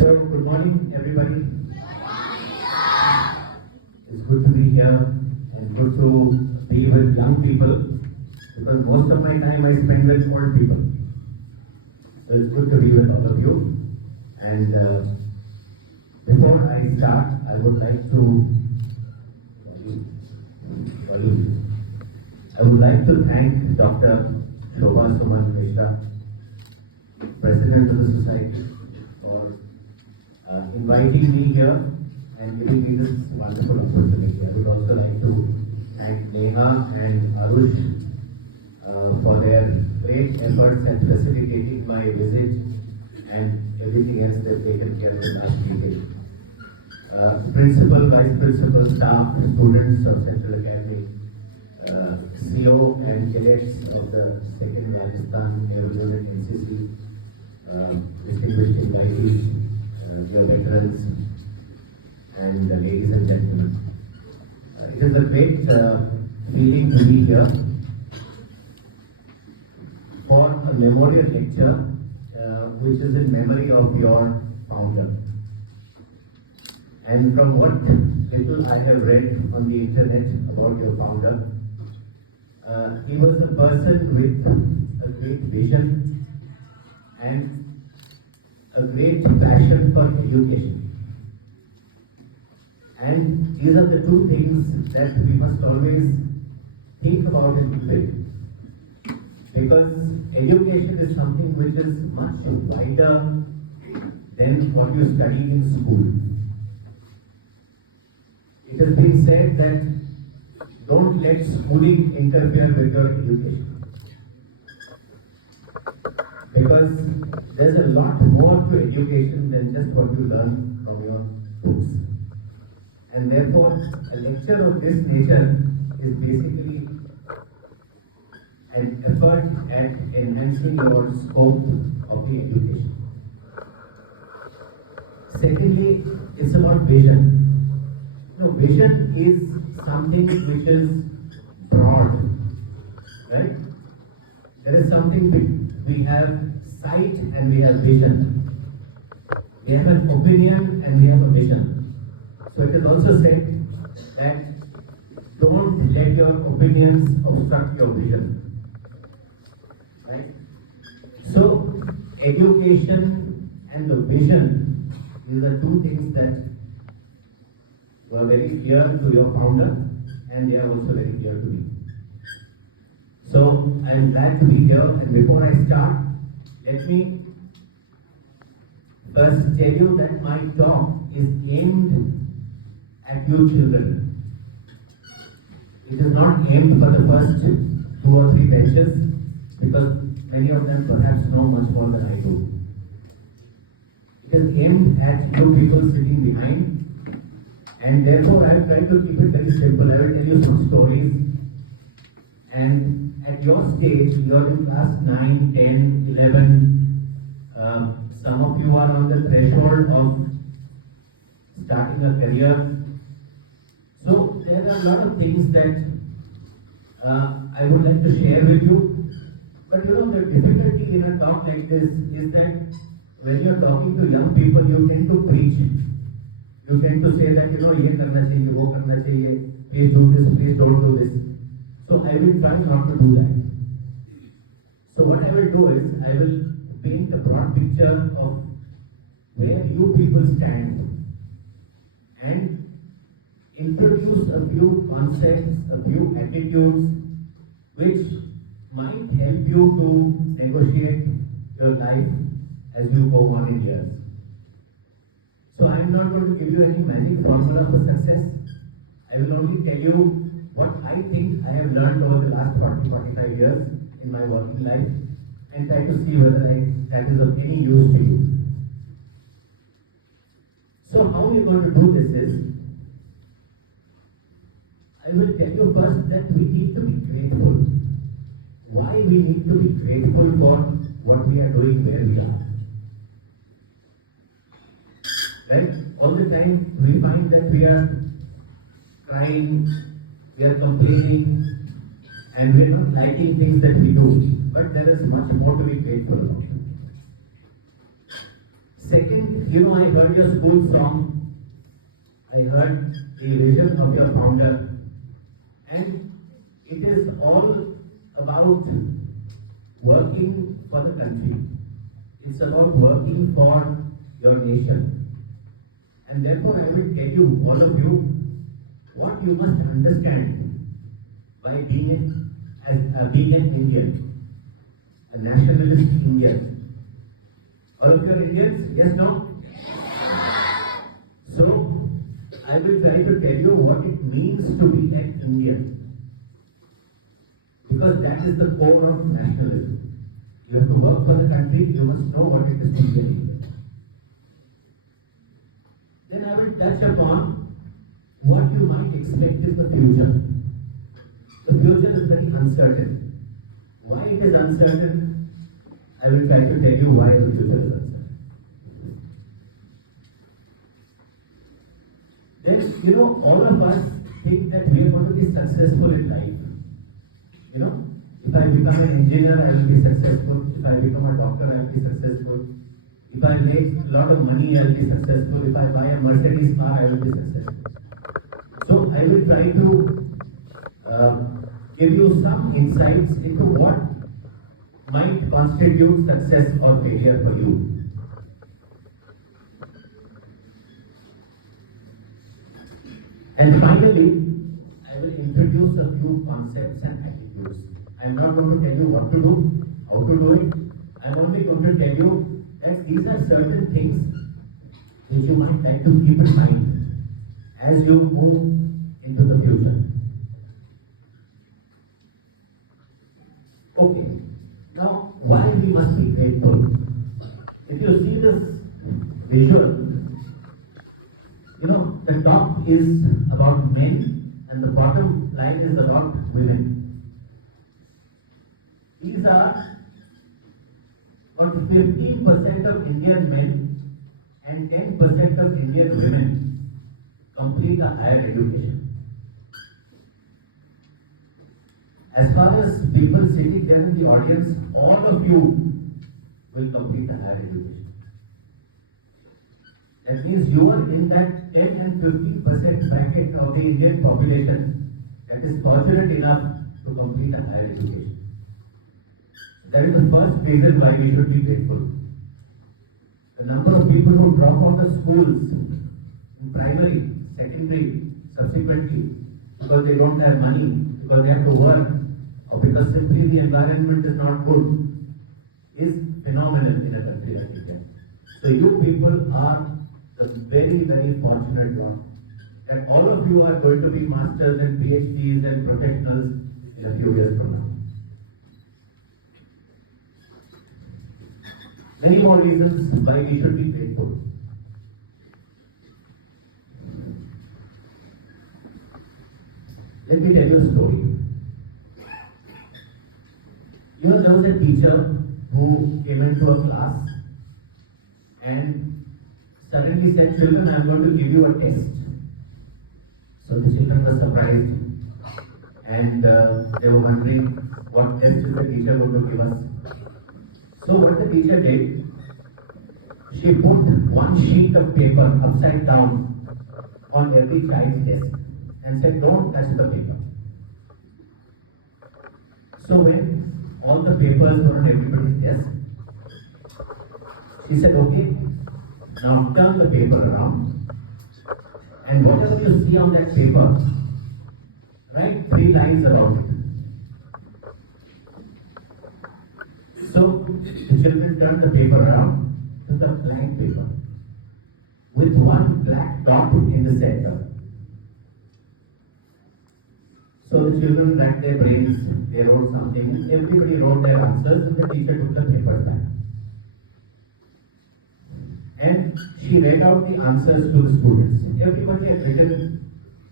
So, good morning, everybody. It's good to be here and good to be with young people because most of my time I spend with old people. So, it's good to be with all of you. And before I start, I would like to thank Dr. Shobha Suman Mishra, President of the Society, for inviting me here and giving me this wonderful opportunity. I would also like to thank Neha and Arush for their great efforts at facilitating my visit and everything else they've taken care of in the last decade. Principal, vice principal, staff, students of Central Academy, CO and cadets of the 2nd Rajasthan Naval Unit NCC, distinguished invitees, dear veterans, and ladies and gentlemen. It is a great feeling to be here for a memorial lecture which is in memory of your founder. And from what little I have read on the internet about your founder, he was a person with a great vision and a great passion for education. And these are the two things that we must always think about in people. Because education is something which is much wider than what you study in school. It has been said that don't let schooling interfere with your education. Because there's a lot more to education than just what you learn from your books. And therefore, a lecture of this nature is basically an effort at enhancing your scope of the education. Secondly, it's about vision. No, vision is something which is broad, right? There is something we have sight and we have vision. We have an opinion and we have a vision. So it is also said that don't let your opinions obstruct your vision, right? So education and the vision, these are two things that were very clear to your founder, and they are also very clear to me. So I am glad to be here, and before I start, let me first tell you that my talk is aimed at you children. It is not aimed for the first 2 or 3 benches, because many of them perhaps know much more than I do. It is aimed at you people sitting behind. And therefore, I have tried to keep it very simple. I will tell you some stories. And at your stage, you are in class 9, 10, 11. Some of you are on the threshold of starting a career. So, there are a lot of things that I would like to share with you. But you know, the difficulty in a talk like this is that when you are talking to young people, you tend to preach. You tend to say that, ye karna chahiye, wo karna chahiye, please do this, please don't do this. So I will try not to do that. So what I will do is, I will paint a broad picture of where you people stand and introduce a few concepts, a few attitudes which might help you to negotiate your life as you go on in years. So I am not going to give you any magic formula for success. I will only tell you what I think I have learned over the last 40-45 years in my working life and try to see whether that is of any use to you. So how we are going to do this is, I will tell you first that we need to be grateful. Why we need to be grateful for what we are doing where we are. Right? All the time we find that we are crying, we are complaining, and we are not liking things that we do. But there is much more to be grateful about. Second, I heard your school song, I heard the vision of your founder, and it is all about working for the country. It's about working for your nation. And therefore, I will tell you, all of you, what you must understand by being an Indian, a nationalist Indian. All of you are Indians? Yes, no? So, I will try to tell you what it means to be an Indian. Because that is the core of nationalism. You have to work for the country, you must know what it is to be an Indian. Then I will touch upon what you might expect in the future. The future is very uncertain. Why it is uncertain? I will try to tell you why the future is uncertain. Then, all of us think that we are going to be successful in life. If I become an engineer, I will be successful. If I become a doctor, I will be successful. If I make a lot of money, I will be successful. If I buy a Mercedes car, I will be successful. So I will try to give you some insights into what might constitute success or failure for you. And finally, I will introduce a few concepts and attitudes. I am not going to tell you what to do, how to do it. I am only going to tell you that these are certain things which you might like to keep in mind as you move into the future. Okay, now why we must be grateful? If you see this visual, the top is about men and the bottom line is about women. These are about 15% of Indian men and 10% of Indian women complete a higher education. As far as people sitting there in the audience, all of you will complete a higher education. That means you are in that 10 and 15% bracket of the Indian population that is fortunate enough to complete a higher education. That is the first reason why we should be grateful. The number of people who drop out of schools in primary, secondary, subsequently, because they don't have money, because they have to work, or because simply the environment is not good, is phenomenal in a country like India. So you people are the very, very fortunate one. And all of you are going to be masters and PhDs and professionals in a few years from now. Many more reasons why we should be grateful. Let me tell you a story. There was a teacher who came into a class and suddenly said, "Children, I am going to give you a test." So the children were surprised and they were wondering what test is the teacher going to give us. So what the teacher did, she put one sheet of paper upside down on every child's desk and said, "Don't touch the paper." So when all the papers were on everybody's desk, she said, "Okay, now turn the paper around and whatever you see on that paper, write 3 lines about it." So the children turned the paper around to the blank paper with one black dot in the center. So the children racked their brains, they wrote something, everybody wrote their answers and the teacher took the papers back. And she read out the answers to the students. Everybody had written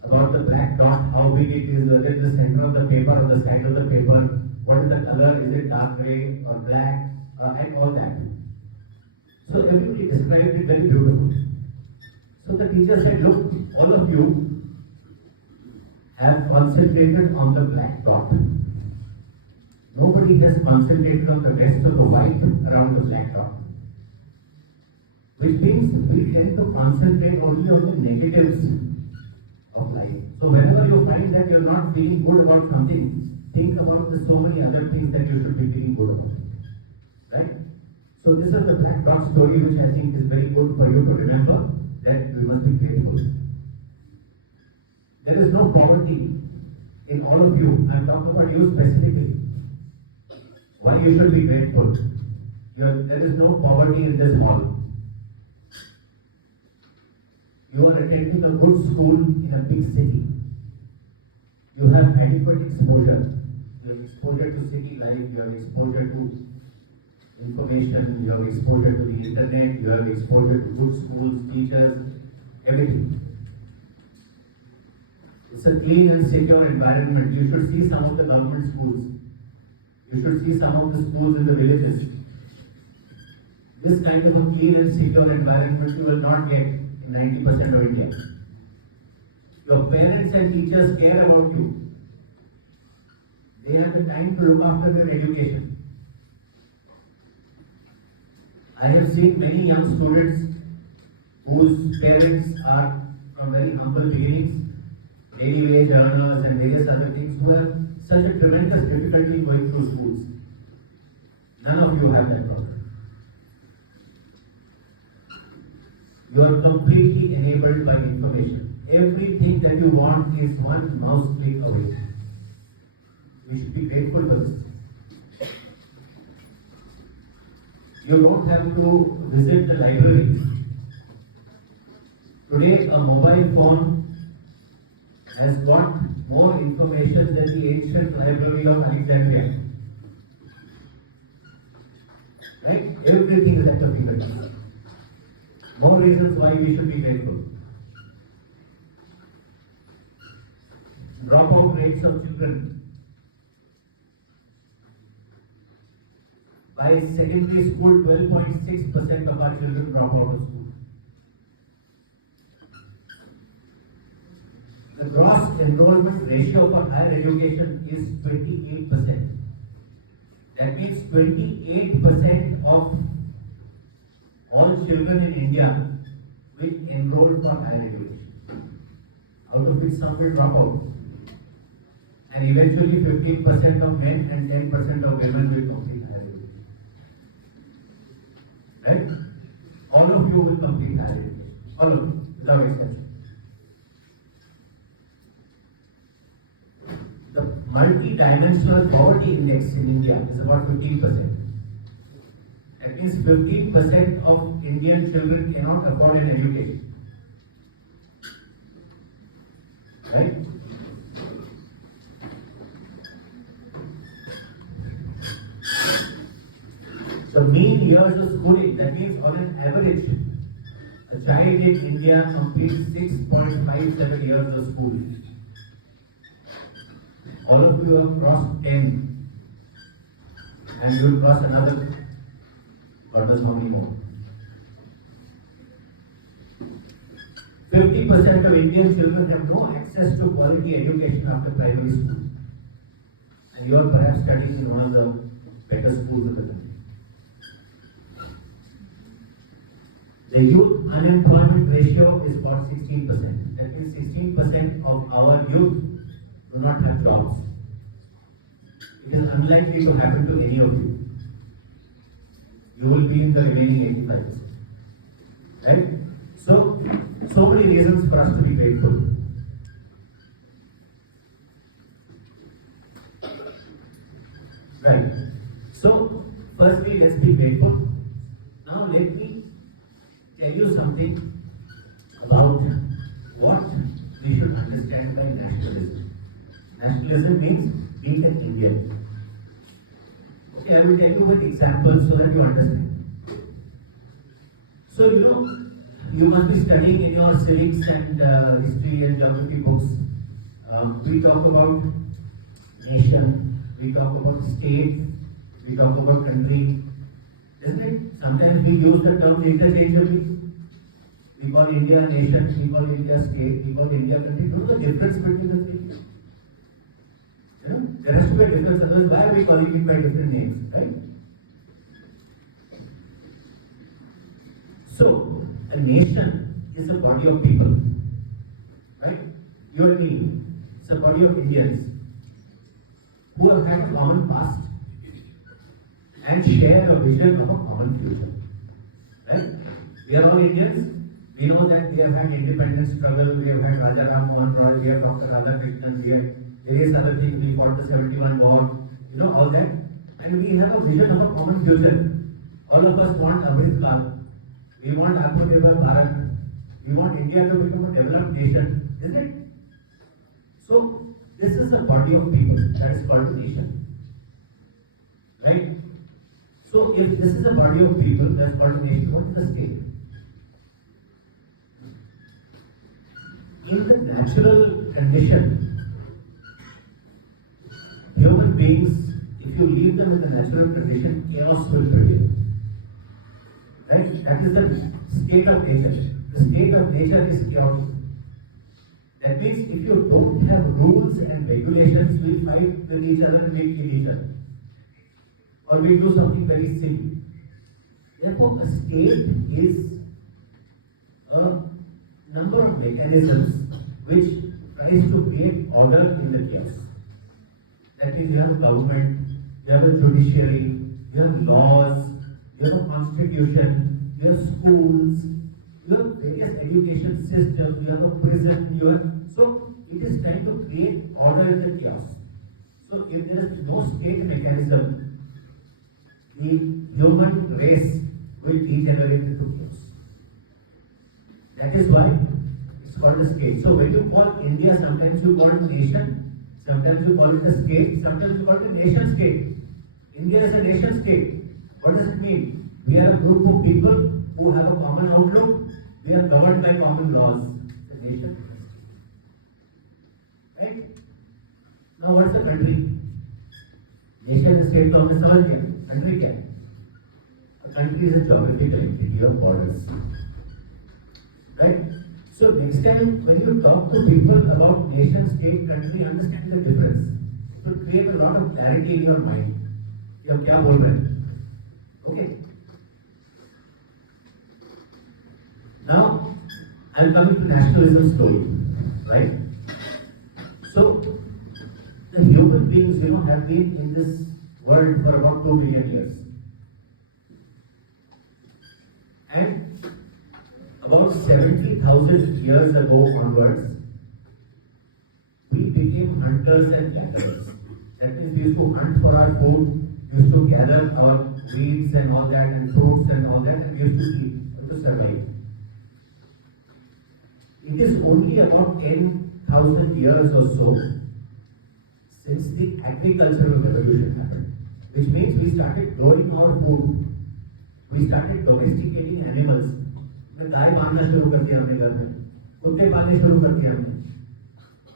about the black dot, how big it is, whether in the center of the paper or the side of the paper, what is the color, is it dark grey or black, and all that. So everybody described it very beautifully. So the teacher said, "Look, all of you have concentrated on the black dot. Nobody has concentrated on the rest of the white around the black dot. which means we tend to concentrate only on the negatives of life. So whenever you find that you're not feeling good about something, think about the so many other things that you should be feeling good about. Right? So this is the black dot story, which I think is very good for you to remember, that we must be grateful. There is no poverty in all of you. I'm talking about you specifically. Why you should be grateful. There is no poverty in this hall. You are attending a good school in a big city. You have adequate exposure. You have exposure to city life, you have exposure to information, you have exposure to the internet, you have exposure to good schools, teachers, everything. It's a clean and secure environment. You should see some of the government schools. You should see some of the schools in the villages. This kind of a clean and secure environment you will not get in 90% of India. Your parents and teachers care about you. They have the time to look after their education. I have seen many young students whose parents are from very humble beginnings, daily wage earners and various other things, who have such a tremendous difficulty going through schools. None of you have that problem. You are completely enabled by information. Everything that you want is one mouse click away. We should be grateful for this. You don't have to visit the library. Today, a mobile phone has got more information than the ancient library of Alexandria. Right? Everything is at your fingertips. More reasons why we should be grateful. Dropout rates of children. By secondary school, 12.6% of our children drop out of school. The gross enrollment ratio for higher education is 28%. That means 28% of all children in India will enroll for higher education, out of which some will drop out. And eventually 15% of men and 10% of women will complete higher education. Right? All of you will complete higher education. All of you, without exception. The multi-dimensional poverty index in India is about 15%. That means 15% of Indian children cannot afford an education. Right? So mean years of schooling, that means on an average, a child in India completes 6.57 years of school. All of you have crossed 10, and you will cross another, God knows how many more. 50% of Indian children have no access to quality education after primary school. And you are perhaps studying in one of the better schools of the country. The youth unemployment ratio is about 16%. That means 16% of our youth do not have jobs. It is unlikely to happen to any of you. You will be in the remaining 85%. Right? So many reasons for us to be grateful. Right. So, firstly, let's be grateful. Now, let me tell you something about what we should understand by nationalism. Nationalism means being an Indian. Okay, I will tell you with examples so that you understand. So, you must be studying in your civics and history and geography books. We talk about nation, we talk about state, we talk about country. Isn't it? Sometimes we use the terms interchangeably. We call India nation, we call India state, we call India country. You know the difference between the three? There has to be a difference, otherwise why are we calling it by different names, right? So, A nation is a body of people, right? You and me, it's a body of Indians who have had a common past and share a vision of a common future, right? We are all Indians. We know that we have had independence struggle, we have had Raja Ram Mohan Roy, we have Dr. Radhakrishnan, we have various other things, we fought the 71 war, you know, all that. And we have a vision of a common future. All of us want Amrit Kaal. We want Atmanirbhar Bharat. We want India to become a developed nation, isn't it? So, this is a body of people that is called a nation. Right? So, if this is a body of people that is called a nation, what is a state? In the natural condition, human beings, if you leave them in the natural condition, chaos will prevail. Right? That is the state of nature. The state of nature is chaotic. That means if you don't have rules and regulations, we fight with each other and we kill each other. Or we do something very silly. Therefore, a state is a number of mechanisms which tries to create order in the chaos. That means you have a government, you have a judiciary, you have laws, you have a constitution, you have schools, you have various education systems, you have a prison, you have... So, it is trying to create order in the chaos. So, if there is no state mechanism, the human race will degenerate into chaos. That is why it's called a state. So, when you call India, sometimes you call it a nation, sometimes you call it a state, sometimes you call it a nation state. India is a nation state. What does it mean? We are a group of people who have a common outlook. We are governed by common laws. It's a nation. Right? Now what is a country? Nation and state तो हमने समझ लिया. Country क्या है? A country is a geographical entity of borders. Right? So next time when you talk to people about nation, state, country, understand the difference. It will create a lot of clarity in your mind. You are क्या बोल रहे हैं? Okay. Now, I'm coming to nationalism slowly, right? So, the human beings, have been in this world for about 2 billion years. And about 70,000 years ago onwards, we became hunters and gatherers. That means we used to hunt for our food, we used to gather our weeds and all that, and fruits and all that, and we used to eat to survive. It is only about 10,000 years or so since the agricultural revolution happened, which means we started growing our food, we started domesticating animals. गाय पालना शुरू कर दिया हमने घर में, कुत्ते पालने शुरू कर दिया हमने.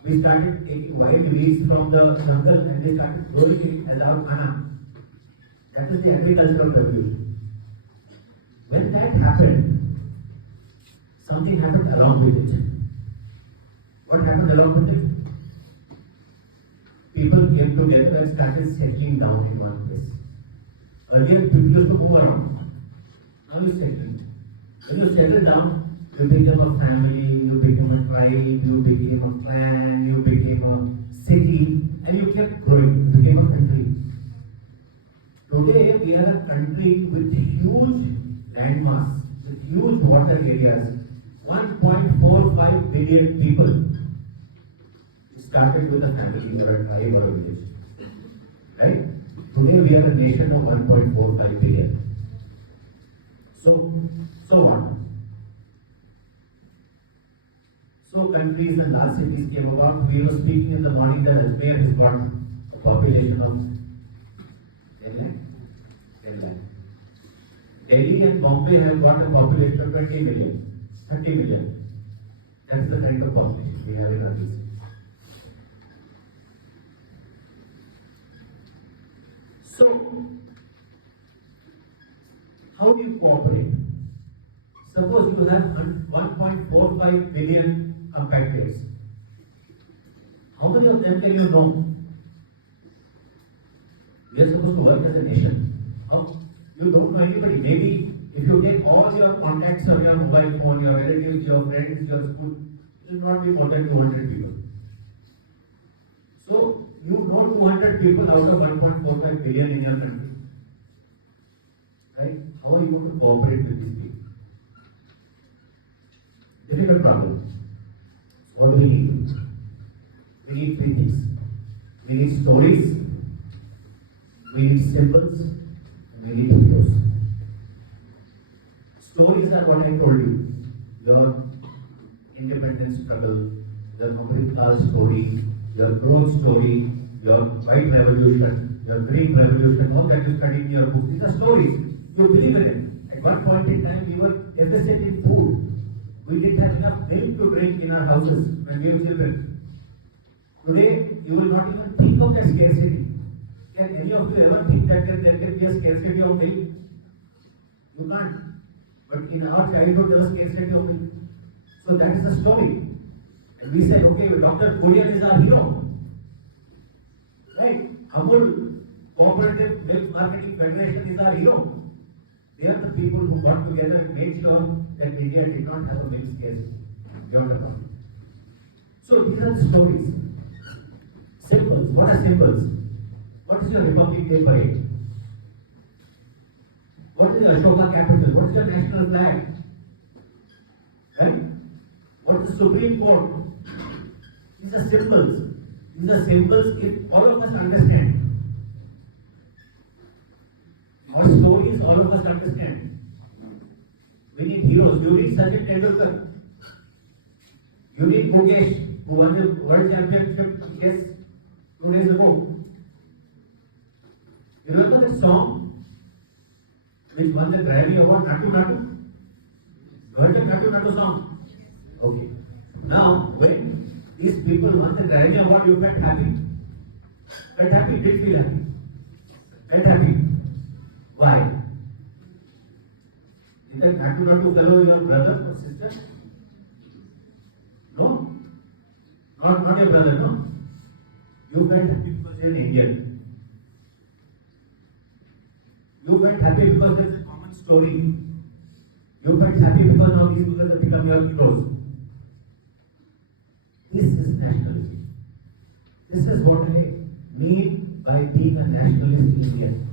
We started taking wild weeds from the jungle and they started growing it as our khana. That is the agricultural revolution. When that happened, something happened along with it. What happened along with it? People came together and started settling down in one place. Earlier, people used to move around. Now you settle. When you settle down, you become a family, you become a tribe, you became a clan, you became a city, and you kept growing. You became a country. Today, we are a country with huge landmass, with huge water areas. 1.45 billion people. It started with a family or a tribe or a village. Right? Today, we are a nation of 1.45 billion. So what? So countries and large cities came about. We were speaking in the morning that Ajmer has got a population of 10 lakh. 10 lakh. Delhi and Bombay have got a population of 20 million, 30 million. That's the kind of population we have in our city. So, how do you cooperate? Suppose you have 1.45 billion compatriots. How many of them can you know? We are supposed to work as a nation. You don't know anybody. Maybe If you take all your contacts on your mobile phone, your relatives, your friends, your school, it will not be more than 200 people. So, you know 200 people out of 1.45 billion in your country. Right? How are you going to cooperate with these people? Difficult problem. What do we need? We need three things. We need stories, we need symbols, and we need heroes. Stories are what I told you. Your independence struggle, your America story, your growth story, your white revolution, your green revolution, all that you studied in your books. These are stories. You believe in it. At one point in time, we were deficit in food. We didn't have enough milk to drink in our houses when we were children. Today, you will not even think of the scarcity. Can any of you ever think that there can be a scarcity of milk? You can't. But in our childhood, there was scarcity of milk. So that is the story. And we say, okay, Dr. Kurian is our hero. Right? Amul Cooperative Milk Marketing Federation is our hero. They are the people who got together and made sure that India did not have a milk scarcity beyond a point. So these are the stories. Symbols. What are symbols? What is your Republic Day parade? What is your Ashoka capital? What is your national flag? Right? What is the Supreme Court? These are symbols. These are symbols if all of us understand. Our stories, all of us understand. We need heroes. You need Sachin Tendulkar. You need Mukesh, who won the World Championship, yes, 2 days ago. You remember that song which won the Grammy Award, Natu Natu? You heard the Natu Natu song? Okay. Now, when these people won the Grammy Award, you felt happy? Felt happy? Did feel happy? Felt happy? Why? Did that Natu Natu fellow your brother or sister? No? Not your brother, no? You felt happy because you're an Indian. You felt happy because there's a common story. You felt happy because now these people have become your heroes. This is nationalism. This is what I mean by being a nationalist Indian.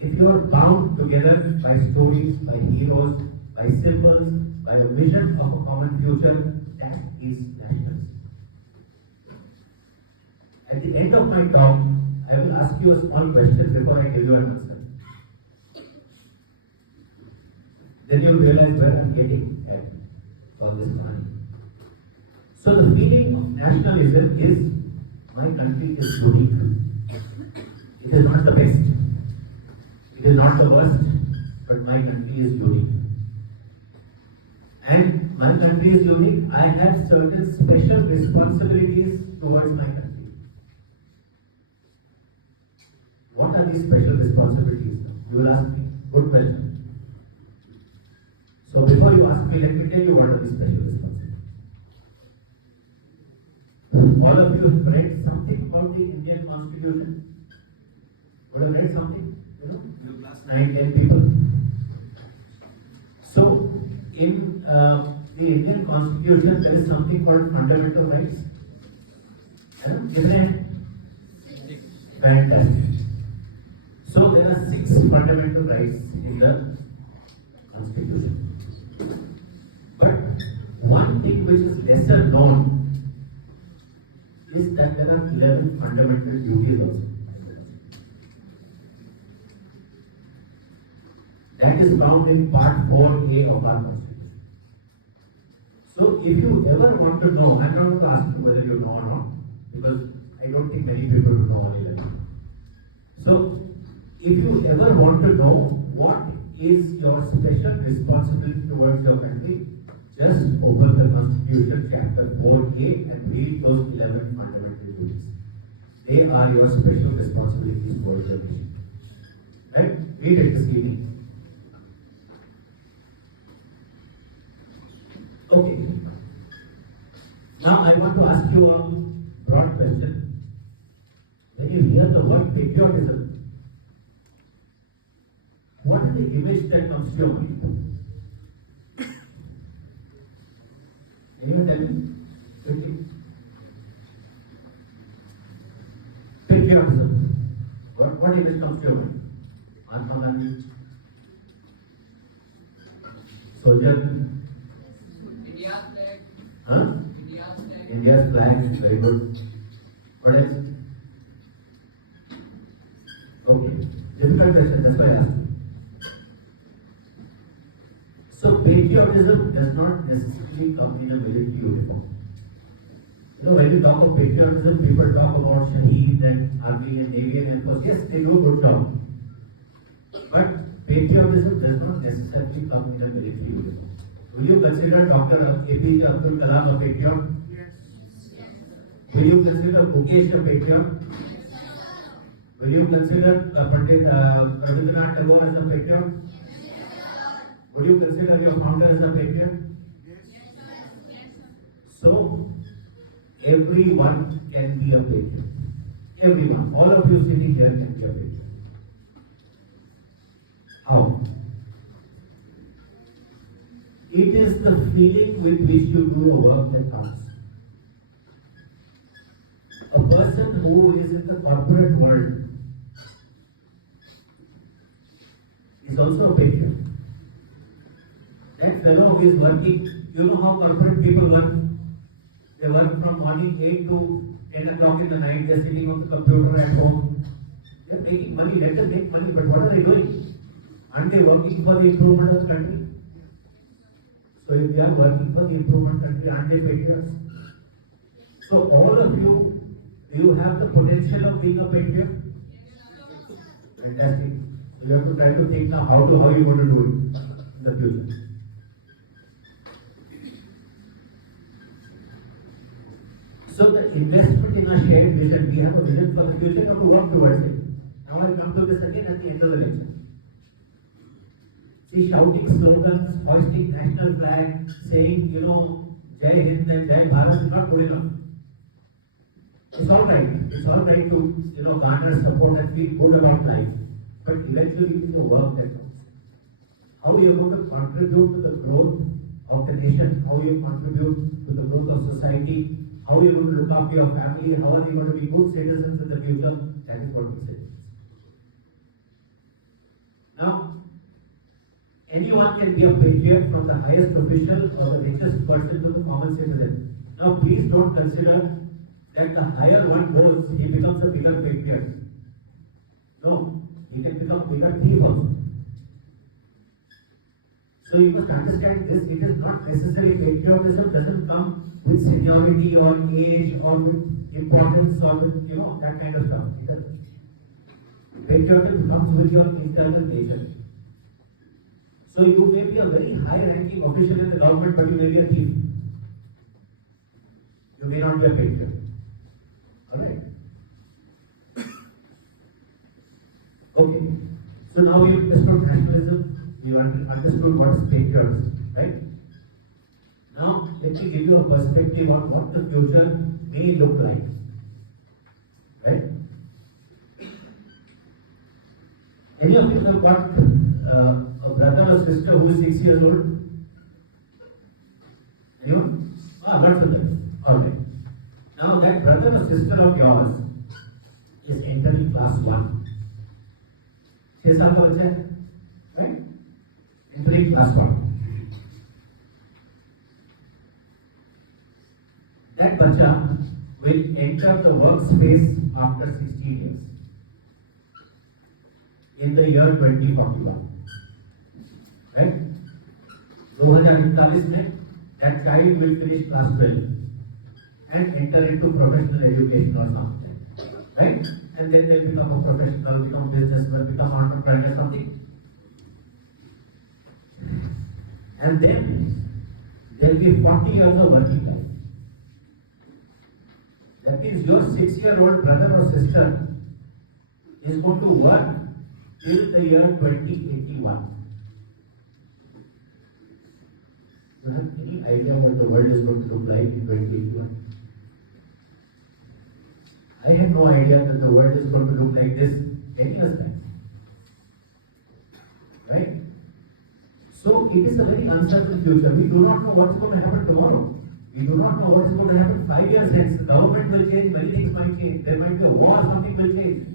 If you are bound together by stories, by heroes, by symbols, by a vision of a common future, that is nationalism. At the end of my talk, I will ask you a small question before I give you an answer. Then you will realize where I am getting at all this time. So the feeling of nationalism is, my country is unique. It is not the best. It is not the worst, but my country is unique. And my country is unique. I have certain special responsibilities towards my country. What are these special responsibilities? You will ask me. Good question. So before you ask me, let me tell you what are these special responsibilities. All of you have read something about the Indian Constitution? Would have read something? You know, your class 9, 10 people. So, in the Indian Constitution, there is something called fundamental rights. Isn't it? Fantastic. So, there are 6 fundamental rights in the Constitution. But one thing which is lesser known is that there are 11 fundamental duties also. That is found in Part 4A of our Constitution. So, if you ever want to know, I am not going to ask you whether you know or not, because I don't think many people will know all 11. So, if you ever want to know what is your special responsibility towards your country, just open the Constitution chapter 4A and read those 11 fundamental duties. They are your special responsibilities towards your nation. Right? Read it this evening. Okay. Now I want to ask you a broad question. When you hear the word patriotism, what is the image that comes to your mind? Anyone tell me? Quickly. Patriotism. What image comes to your mind? Mahatma Gandhi? Soldier? India's flag. Huh? India's flag. India's flag is very good. What else? Okay. Difficult question, that's why I asked you. So patriotism does not necessarily come in a military uniform. You know, when you talk of patriotism, people talk about Shaheed and Army and Navy and Air Force. Yes, they do a good job. But patriotism does not necessarily come in a military uniform. Will you consider Dr. APJ Abdul Kalam a patriot? Yes. Will you consider Mukesh a patriot? Will you consider Pandit Rabindranath Tagore as a patriot? Would you consider your founder as a patriot? So, everyone can be a patriot. Everyone. All of you sitting here can be a patriot. How? It is the feeling with which you do a work that counts. A person who is in the corporate world is also a patriot. That fellow who is working, you know how corporate people work? They work from morning 8 to 10 o'clock in the night, they are sitting on the computer at home. They are making money, let them make money, but what are they doing? Aren't they working for the improvement of the country? So if they are working for the improvement of the country, aren't they patriots? So all of you, do you have the potential of being a patriot? Fantastic. So you have to try to think now how you are going to do it in the future. So the investment in our shared vision, we have a vision for the future, have to work towards it. Now I come to this again at the end of the lecture. See, shouting slogans, hoisting national flag, saying, Jai Hind and Jai Bharat is not good enough. It's all right. It's all right to, garner support and feel good about life. But eventually it is the work that counts. How are you going to contribute to the growth of the nation? How you contribute to the growth of society? How are you going to look after your family? How are you going to be good citizens in the future? That is what we say. Now, anyone can be a patriot from the highest official or the richest person to the common citizen. Now, please don't consider that the higher one goes, he becomes a bigger patriot. No, he can become a bigger thief also. So you must understand this. It is not necessarily patriotism doesn't come with seniority or age or with importance or with that kind of stuff. Patriotism comes with your internal nature. So you may be a very high-ranking official in the government, but you may be a thief. You may not be a patriot. Alright? Okay. So now we have understood nationalism, we have understood what is patriotism, right? Now let me give you a perspective on what the future may look like. Right? Any of you have got a brother or sister who is 6 years old? Anyone? Lots of them. Alright. Now that brother or sister of yours is entering class 1. 6 साल का बच्चा है, right? Entering class 1. That bacha will enter the workspace after 16 years. In the year 2041. Right? 2041 में, that child will finish class 12 and enter into professional education or something. Right? And then they'll become a professional, become businessman, become entrepreneur, something. And then there will be 40 years of working life. That means your 6-year-old brother or sister is going to work till the year 2081. Do you have any idea what the world is going to look like in 2081? I had no idea that the world is going to look like this 10 years back. Right? So it is a very uncertain future. We do not know what's going to happen tomorrow. We do not know what's going to happen 5 years hence. The government will change, many things might change. There might be a war, something will change.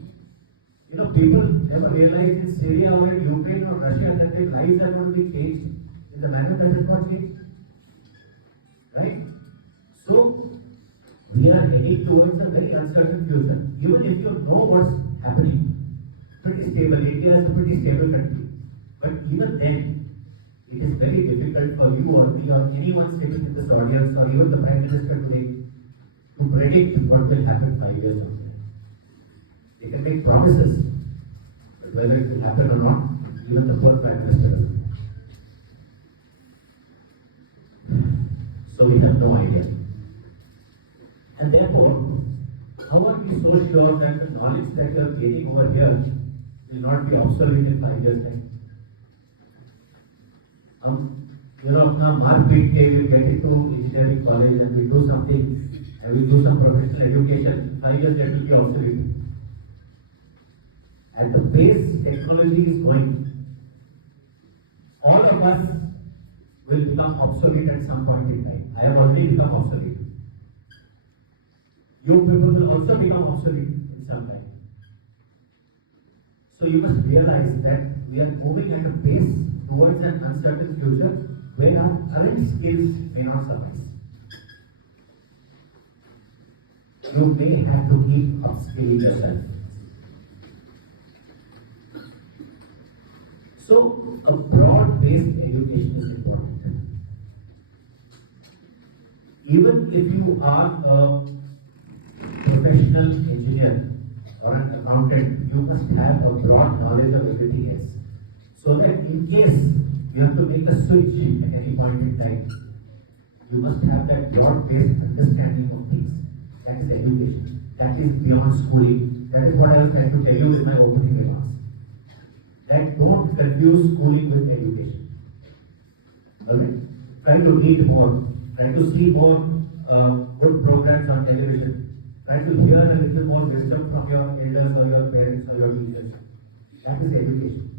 You know, people never realize in Syria or in Ukraine or Russia that their lives are going to be changed in the manner that is not changed. Right? So, we are heading towards a very uncertain future. Even if you know what's happening, pretty stable. India is a pretty stable country. But even then, it is very difficult for you or me or anyone sitting in this audience or even the Prime Minister today to predict what will happen 5 years from now. They can make promises, but whether it will happen or not, even the poor Prime Minister doesn't know. So we have no idea. And therefore, how are we so sure that the knowledge that we are gaining over here will not be obsolete in 5 years' time? You know, now mark peak day we get into engineering college and we do something and we do some professional education, 5 years that will be obsolete. At the pace technology is going, all of us will become obsolete at some point in time. I have already become obsolete. You people will also become obsolete in some time. So you must realize that we are moving at a pace towards an uncertain future where our current skills may not suffice. You may have to keep upskilling yourself. So, a broad-based education is important. Even if you are a professional engineer or an accountant, you must have a broad knowledge of everything else. So that in case you have to make a switch at any point in time, you must have that broad-based understanding of things. That is education. That is beyond schooling. That is what I was trying to tell you in my opening remarks. That don't confuse schooling with education. Alright? Try to read more. Try to see more good programs on television. Try to hear a little more wisdom from your elders or your parents or your teachers. That is education.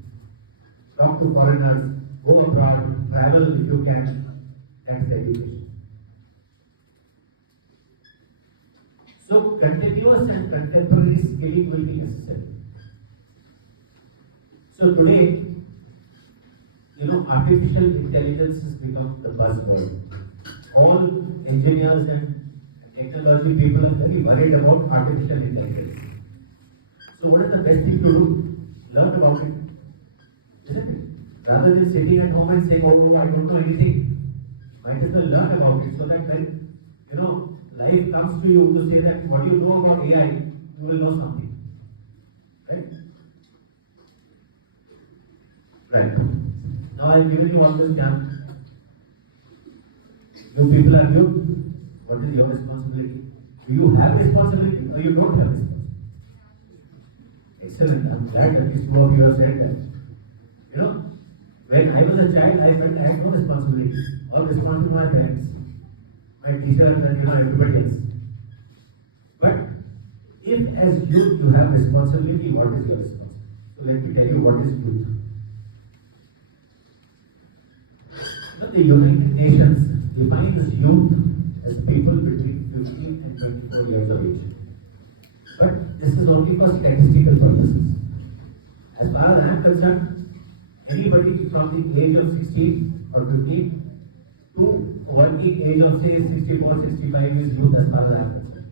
Talk to foreigners, go abroad, travel if you can. That's education. So continuous and contemporary skilling will be necessary. So today, you know, artificial intelligence has become the buzzword. All engineers and technology people are very worried about artificial intelligence. So what is the best thing to do? Learn about it. Isn't it? Rather than sitting at home and saying, oh, I don't know anything, might as well learn about it so that when, you know, life comes to you to say that what you know about AI, you will know something. Right? Right. Now I have given you all this camp. You people are you. What is your responsibility? Do you have responsibility or you don't have responsibility? Excellent. I'm glad that these two of you have said that. You know, when I was a child, I felt I had no responsibility. All responsibility to my parents, my teachers, and you know, everybody else. But if as youth you have responsibility, what is your responsibility? So let me tell you what is youth. But the United Nations defines youth as people between 15 and 24 years of age. But this is only for statistical purposes. As far as I am concerned, anybody from the age of 16 or 15 to working age of say 64, 65 is youth as far as I am concerned.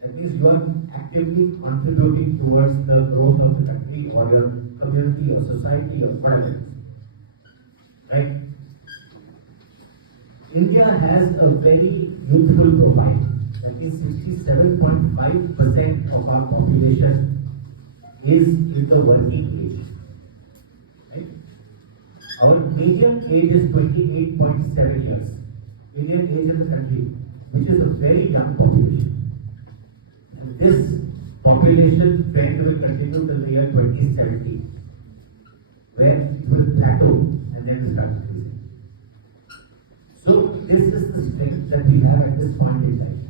That means you are actively contributing towards the growth of the country or your community or society or whatever. Right? India has a very youthful profile. That is 67.5% of our population is in the working age. Right? Our median age is 28.7 years. Median age in the country, which is a very young population. And this population trend will continue till the year 2070, where it will plateau and then start increasing. So this is the strength that we have at this point in time.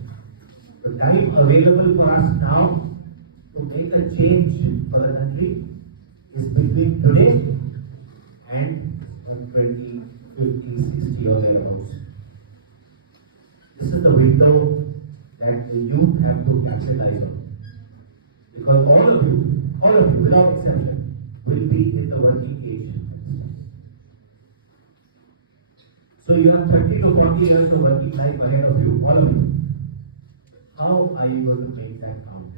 The time available for us now to make a change for the country is between today and 20, 50, 60 or thereabouts. This is the window that the youth have to capitalize on. Because all of you, without exception, will be in the working age. So you have 30 to 40 years of working life ahead of you, all of you. How are you going to make that count?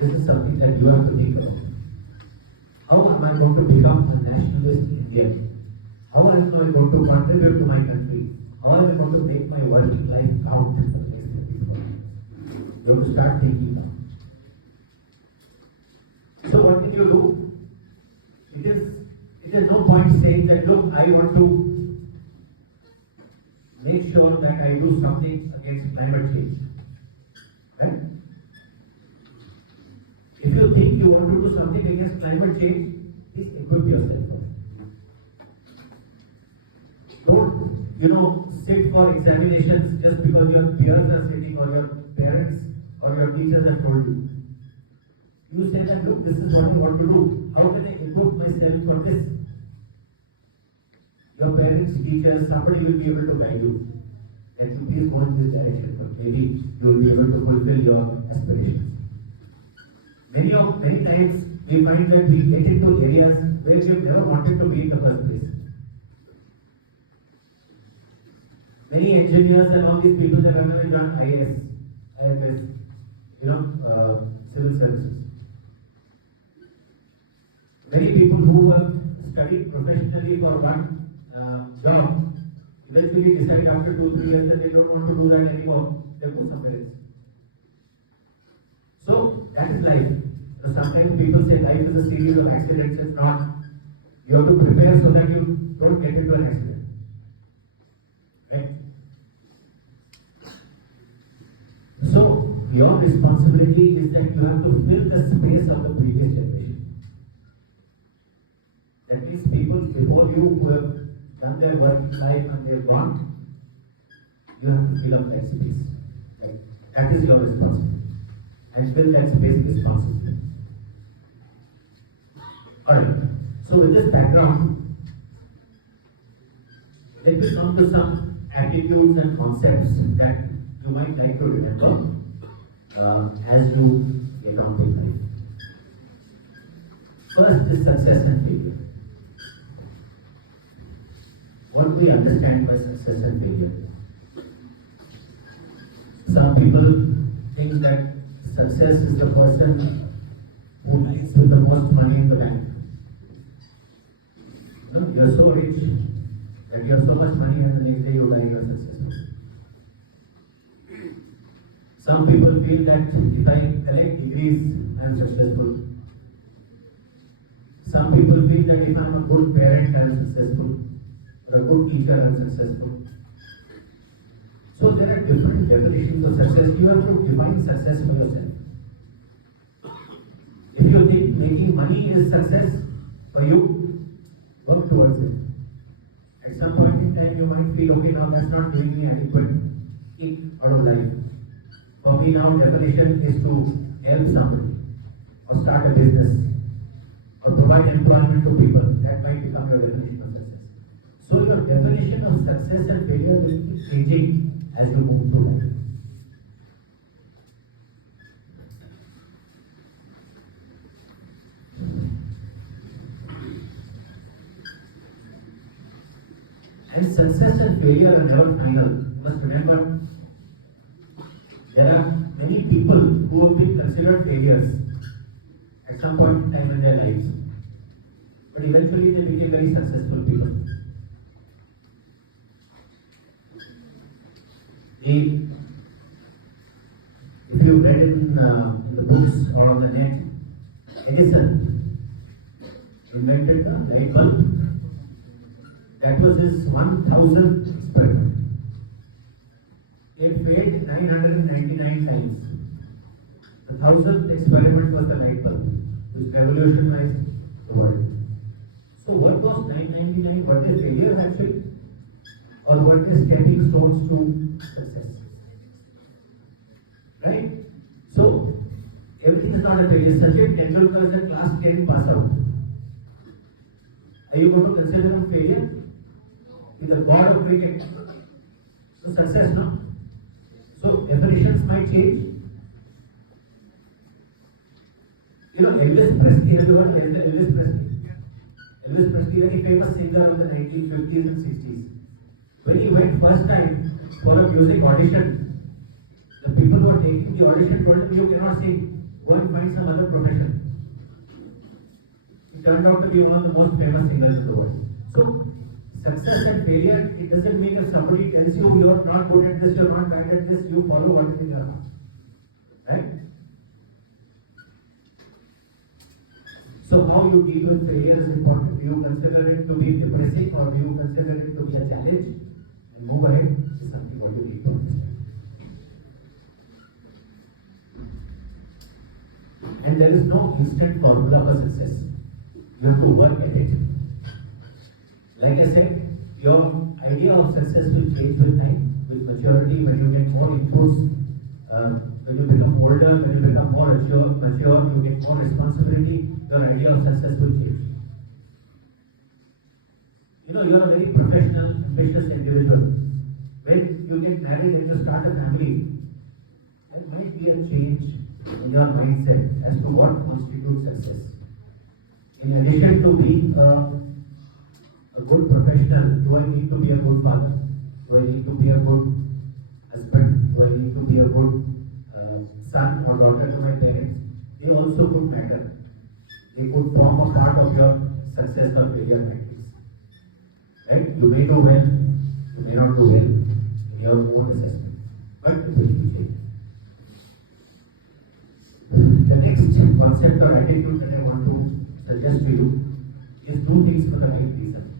This is something that you have to think of. How am I going to become a nationalist Indian? How am I going to contribute to my country? How am I going to make my working life count for the next 54 years? You have to start thinking now. So what did you do? It is no point saying that, look, I want to make sure that I do something against climate change. Right? If you think you want to do something against climate change, please equip yourself. Don't, sit for examinations just because your peers are sitting or your parents or your teachers have told you. You say that, look, this is what I want to do. How can I equip myself for this? Your parents, teachers, somebody will be able to guide you. And you please go in this direction, but maybe you will be able to fulfill your aspirations. Many times we find that we get into areas where we have never wanted to be in the first place. Many engineers and all these people that run away join IAS, IFS, civil services. Many people who have studied professionally for one job eventually decide after 2-3 years that they don't want to do that anymore. They go somewhere else. So that is life. So sometimes people say life is a series of accidents. It's not. You have to prepare so that you don't get into an accident. Right? So your responsibility is that you have to fill the space of the previous generation. That means people before you who have done their working life and they've gone, you have to fill up that space. Right? That is your responsibility. And fill that space responsibly. Alright. So with this background, let me come to some attitudes and concepts that you might like to remember as you get on with life. First is success and failure. What do we understand by success and failure? Some people think that success is the person who dies with the most money in the bank. You're so rich that you have so much money and the next day you die, you are successful. Some people feel that if I collect degrees, I am successful. Some people feel that if I am a good parent, I am successful. Or a good teacher, I am successful. So there are different definitions of success. You have to define success for yourself. If you think making money is success for you, work towards it. At some point in time, you might feel, okay, now that's not giving me adequate kick out of life. For me now, definition is to help somebody, or start a business, or provide employment to people. That might become your definition of success. So your definition of success and failure will keep changing as you move through life. And success and failure are never final. You must remember, there are many people who have been considered failures at some point in time in their lives. But eventually they became very successful people. If you've read in the books or on the net, Edison invented the light bulb. That was his 1000th experiment. It failed 999 times. The 1000th experiment was the light bulb, which revolutionized the world. So what was 999? Were they failures actually? Or were they stepping stones to success? Right? So, everything is not a failure. Sachin Tendulkar is a class 10 pass out. Are you going to consider him failure? He's the god of cricket. So success, no? So definitions might change. You know, Elvis Presley, have you heard of Elvis Presley? Elvis Presley, very famous singer of the 1950s and 60s. When he went first time for a music audition, the people who were taking the audition told him, you cannot sing, go and find some other profession. He turned out to be one of the most famous singers in the world. So, success and failure, it doesn't mean if somebody tells you you're not good at this, you're not bad at this, you follow what is in your heart. Right? So how you deal with failure is important. Do you consider it to be depressing or do you consider it to be a challenge? And move ahead is something what you need to understand. And there is no instant formula for success. You have to work at it. Like I said, your idea of success will change with time, with maturity, when you get more inputs, when you become older, when you become more mature, you get more responsibility, your idea of success will change. You know, you are a very professional, ambitious individual. When you get married and you start a family, there might be a change in your mindset as to what constitutes success. In addition to being a good professional, do I need to be a good father? Do I need to be a good husband? Do I need to be a good son or daughter to my parents? They also could matter. They could form a part of your success or failure matrix. Right? You may do well, you may not do well in your own assessment, but it will be changed. The next concept or attitude that I want to suggest to you is do things for the right reason.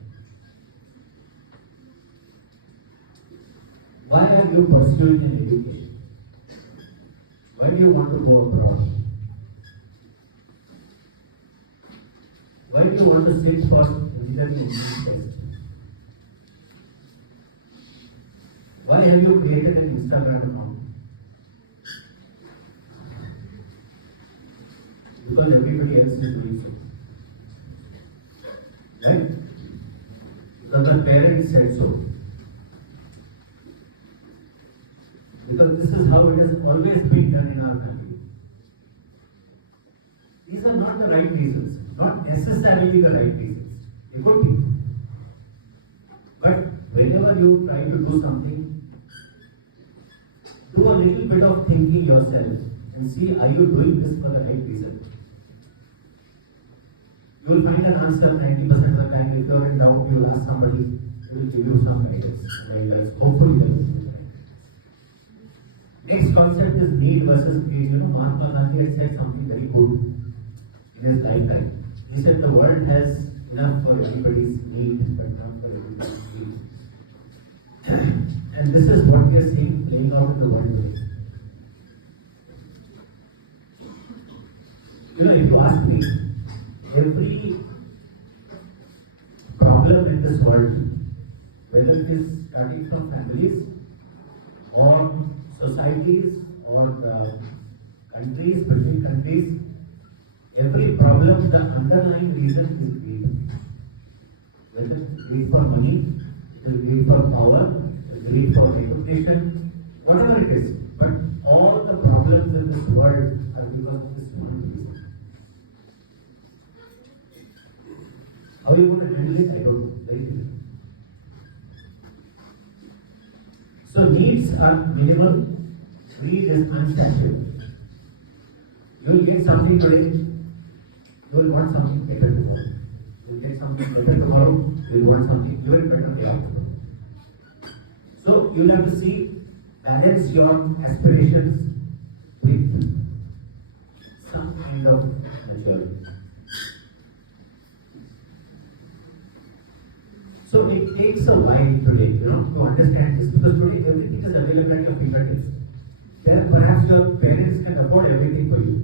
Why are you pursuing an education? Why do you want to go abroad? Why do you want to sit for engineering English test? Why have you created an Instagram account? Because everybody else is doing so. Right? Because the parents said so. Because this is how it has always been done in our family. These are not the right reasons, not necessarily the right reasons. They could be. But whenever you try to do something, do a little bit of thinking yourself and see, are you doing this for the right reason? You will find an answer 90% of the time. If you are in doubt, you will ask somebody, they will give you some guidance. Hopefully, they will. Next concept is need versus greed. You know, Mahatma Gandhi had said something very good in his lifetime. He said the world has enough for everybody's need, but not for everybody's greed. And this is what we are seeing playing out in the world today. You know, if you ask me, every problem in this world, whether it is starting from families or societies or countries, between countries, every problem, the underlying reason is greed. Whether it's greed for money, it is greed for power, it is greed for recognition, whatever it is. But all the problems in this world are because of this one reason. How are you going to handle it? I don't know. Very difficult. So needs are minimal, greed is unsaturated. You will get something today, you will want something better tomorrow. You will get something better tomorrow, you will want something even better day after. So you will have to see, balance your aspirations with some kind of maturity. So it takes a while today, to understand this, because today everything is available at your fingertips. Then perhaps your parents can afford everything for you.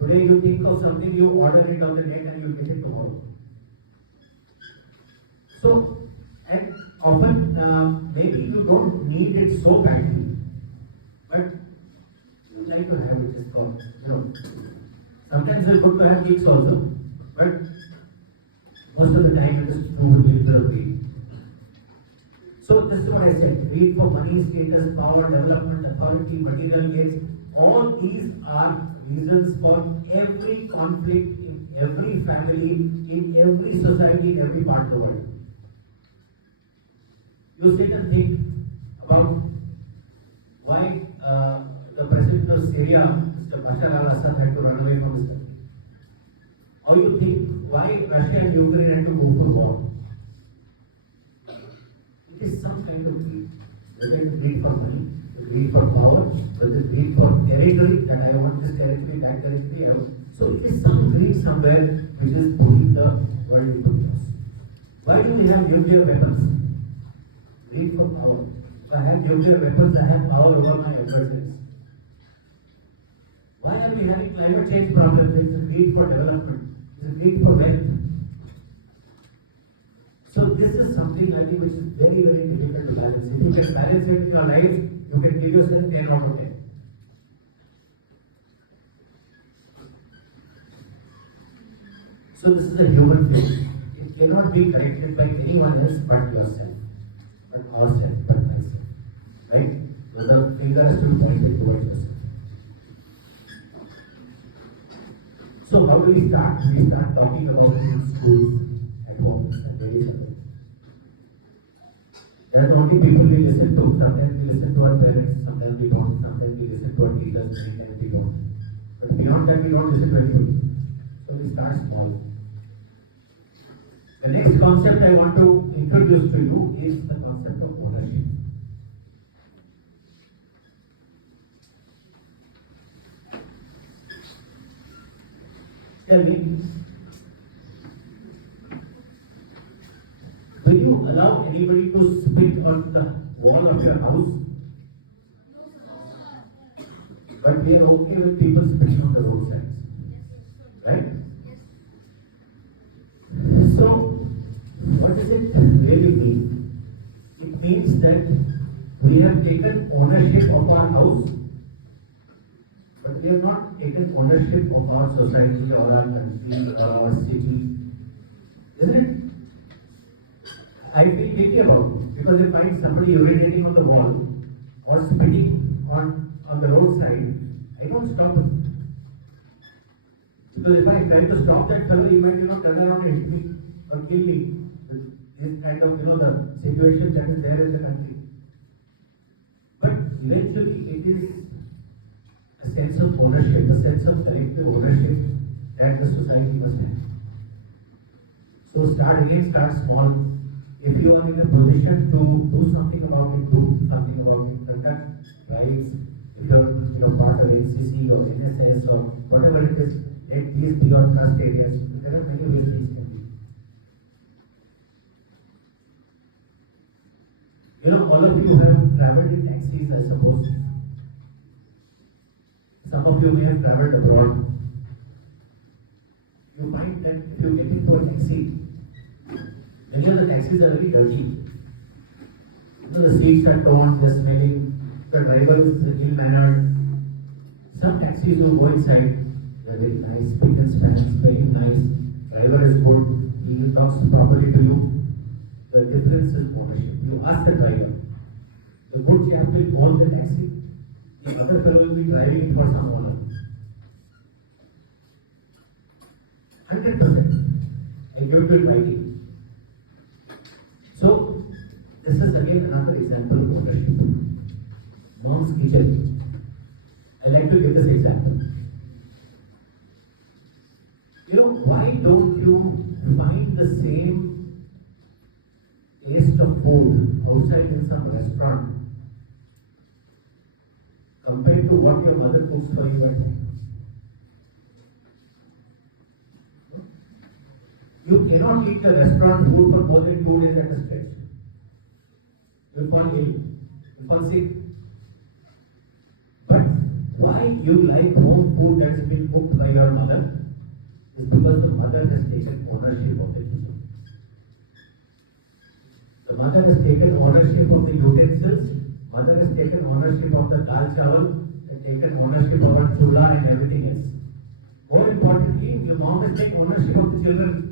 Today you think of something, you order it on the net and you get it tomorrow. So, and often maybe you don't need it so badly, but you like to have it just for, Sometimes it's good to have gigs also, but Most of the time it is through literal greed. So this is what I said, greed for money, status, power, development, authority, material gains, all these are reasons for every conflict in every family, in every society, in every part of the world. You sit and think about why the president of Syria, Mr. Bashar al-Assad, had to run away from his country. Or you think why Russia and Ukraine had to go for war. It is some kind of greed. Whether it is greed for money, greed for power, whether it is greed for territory, that I want this territory, that territory, I want. So it is some greed somewhere which is putting the world into chaos. Why do we have nuclear weapons? Greed for power. If I have nuclear weapons, I have power over my adversaries. Why are we having climate change problems? It's a greed for development. It's a greed for wealth. So this is something I think which is very, very difficult to balance. If you can balance it in your life, you can give yourself 10 out of 10. So this is a human thing. It cannot be corrected by anyone else but yourself, but ourselves, but myself. Right? So the finger has to be pointed towards yourself. So how do we start? We start talking about it in schools, at home, and very simple. There are the only people we listen to. Sometimes we listen to our parents, sometimes we don't. Sometimes we listen to our teachers, sometimes we don't. But beyond that, we don't listen to anybody. So we start small. The next concept I want to introduce to you is the concept of ownership. Tell me, will you allow anybody to spit on the wall of your house? But we are okay with people spitting on the roadsides, right? So, what does it really mean? It means that we have taken ownership of our house, but we have not taken ownership of our society or our country or our city. Isn't it? I feel guilty about it because if I find somebody urinating on the wall or spitting on the roadside, I don't stop it. Because if I try to stop that fellow, he might, turn around and hit me or kill me. This kind of, the situation that is there in the country. But eventually it is a sense of ownership, a sense of collective ownership that the society must have. So start small. If you are in a position to do something about it, do something about it. Conduct drives. If you're part of NCC or NSS or whatever it is, let these be your trust areas. There are many ways things can be. All of you have traveled in taxis, I suppose. Some of you may have traveled abroad. You find that if you get into a taxi, many of the taxis are very dirty. The seats are torn, they're smelling, the driver is ill-mannered. Some taxis will go inside, they're very nice, spick and span, smelling nice, driver is good, he talks properly to you. The difference is ownership. You ask the driver, the good chap will own the taxi, the other fellow will be driving it for some owner. 100%. I give it to writing. So, this is again another example of ownership. Mom's kitchen. I like to give this example. Why don't you find the same taste of food outside in some restaurant compared to what your mother cooks for you at home? You cannot eat the restaurant food for more than 2 days at a stretch. You'll fall ill, you'll fall sick. But why you like home food that's been cooked by your mother is because the mother has taken ownership of it. The mother has taken ownership of the utensils, mother has taken ownership of the dal chawal, has taken ownership of our chula and everything else. More importantly, your mom has taken ownership of the children.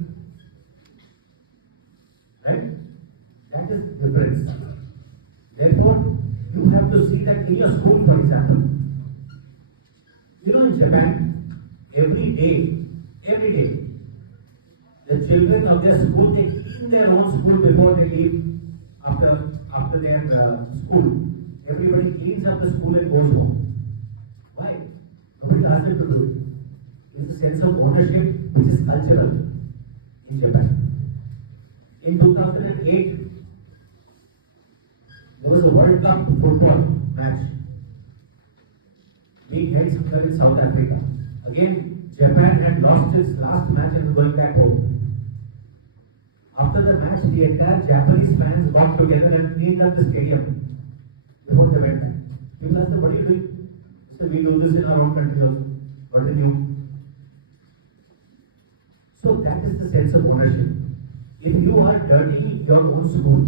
Therefore, you have to see that in your school, for example, in Japan, every day, the children of their school, they clean their own school before they leave after their school. Everybody cleans up the school and goes home. Why? Nobody asked them to do it. It's a sense of ownership which is cultural in Japan. In 2008, there was a World Cup football match being held somewhere in South Africa. Again, Japan had lost its last match and was going back home. After the match, the entire Japanese fans got together and cleaned up the stadium before they went back. People asked them, what are you doing? They said, we do this in our own country also. What are you? So that is the sense of ownership. If you are dirty your own school,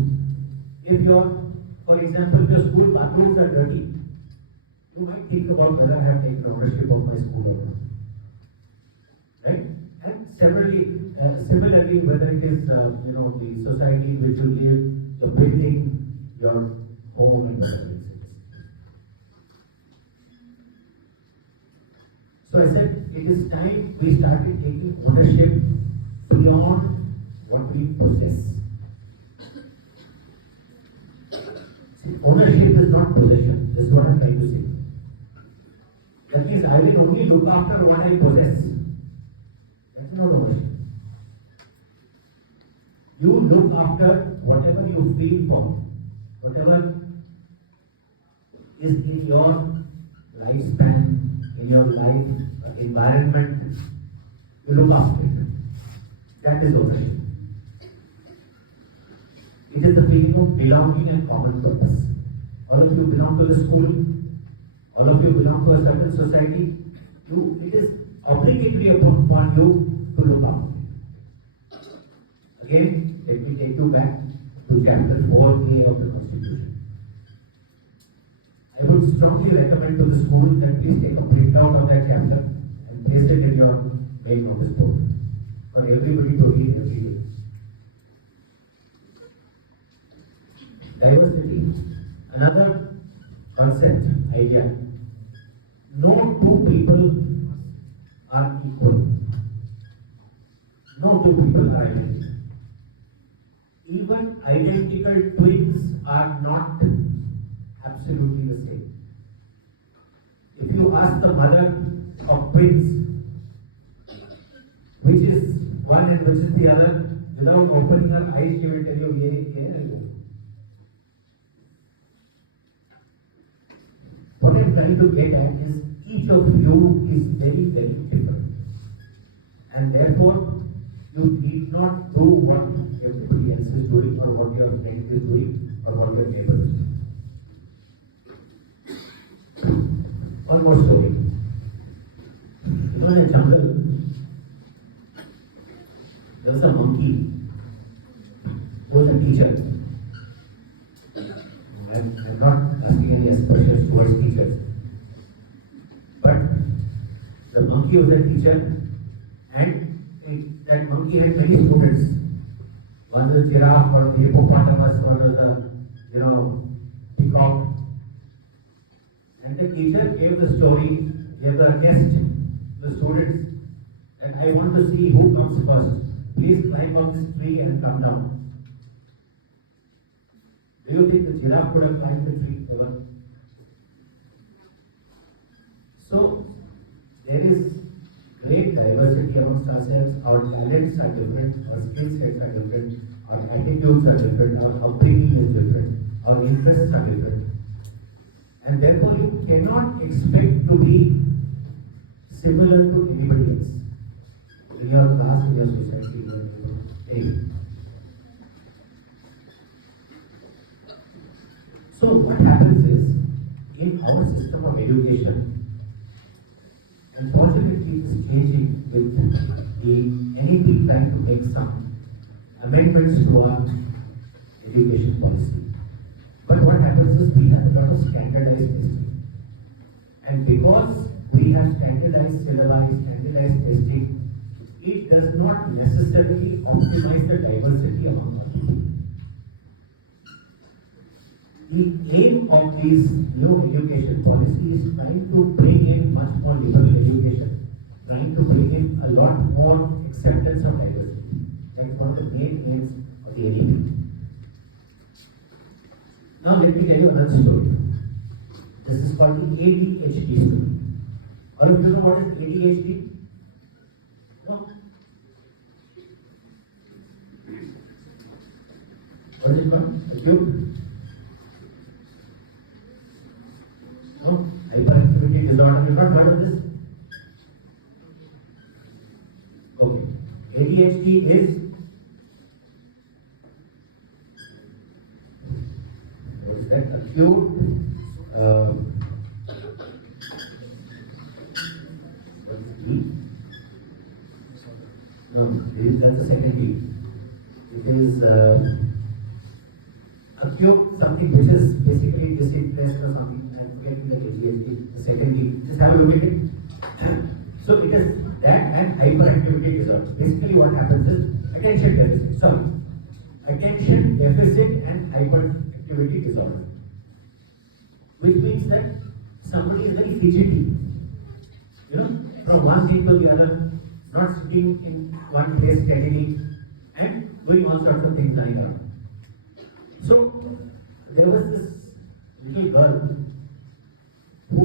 for example, if your school bathrooms are dirty, you might think about whether I have taken ownership of my school or not. Right? And similarly, whether it is the society in which you live, the building, your home, and whatever it is. So I said, it is time we started taking ownership beyond what we possess. See, ownership is not possession. This is what I'm trying to say. That means I will only look after what I possess. That's not ownership. You look after whatever you feel for, whatever is in your lifespan, in your life, environment, you look after it. That is ownership. It is the feeling of belonging and common purpose. All of you belong to the school, all of you belong to a certain society. It is obligatory upon you to look after. Again, let me take you back to chapter 4A of the Constitution. I would strongly recommend to the school that please take a printout of that chapter and place it in your main notice board for everybody to read every day. Diversity, another concept, idea. No two people are equal. No two people are identical. Even identical twins are not absolutely the same. If you ask the mother of twins, which is one and which is the other, without opening her eyes, she will tell you, yeah. What I'm trying to get at is each of you is very, very different. And therefore, you need not do what everybody else is doing or what your friend is doing or what your neighbor is doing. One more story. In a jungle, there was a monkey who was a teacher. I'm not asking any aspersions towards teachers. But the monkey was a teacher and that monkey had many students. One was a giraffe, or the hippopotamus, one was a peacock. And the teacher gave the story, gave the guest, the students, that I want to see who comes first. Please climb up this tree and come down. Do you think the giraffe could have climbed the tree ever? So, there is great diversity amongst ourselves. Our talents are different, our skill sets are different, our attitudes are different, our upbringing is different, our interests are different. And therefore, you cannot expect to be similar to anybody else in your class, in your society, in your age. So what happens is, in our system of education, unfortunately it is changing with the NEP trying to make some amendments to our education policy. But what happens is we have a lot of standardized testing. And because we have standardized syllabi, standardized testing, it does not necessarily optimize the diversity among our people. the aim of these new education policies is trying to bring in much more liberal education, trying to bring in a lot more acceptance of diversity. That is one of the main aims of the ADP. Now let me tell you another story. This is called the ADHD story. All of you know what is ADHD? No? What is it called? Acute? No? Hyperactivity disorder. You have not heard of this? Okay. ADHD is what is that? Acute what is D? No, that's the second D. It is acute something which is basically disinterest or something. I'm forgetting the ADHD, the second D. Just have a look at it. So it is that and hyperactivity disorder. Basically what happens is attention deficit. Sorry. Attention deficit and hyperactivity disorder. Which means that somebody is very fidgety. You know, from one thing to the other, not sitting in one place steadily and doing all sorts of things lying around. So there was this little girl who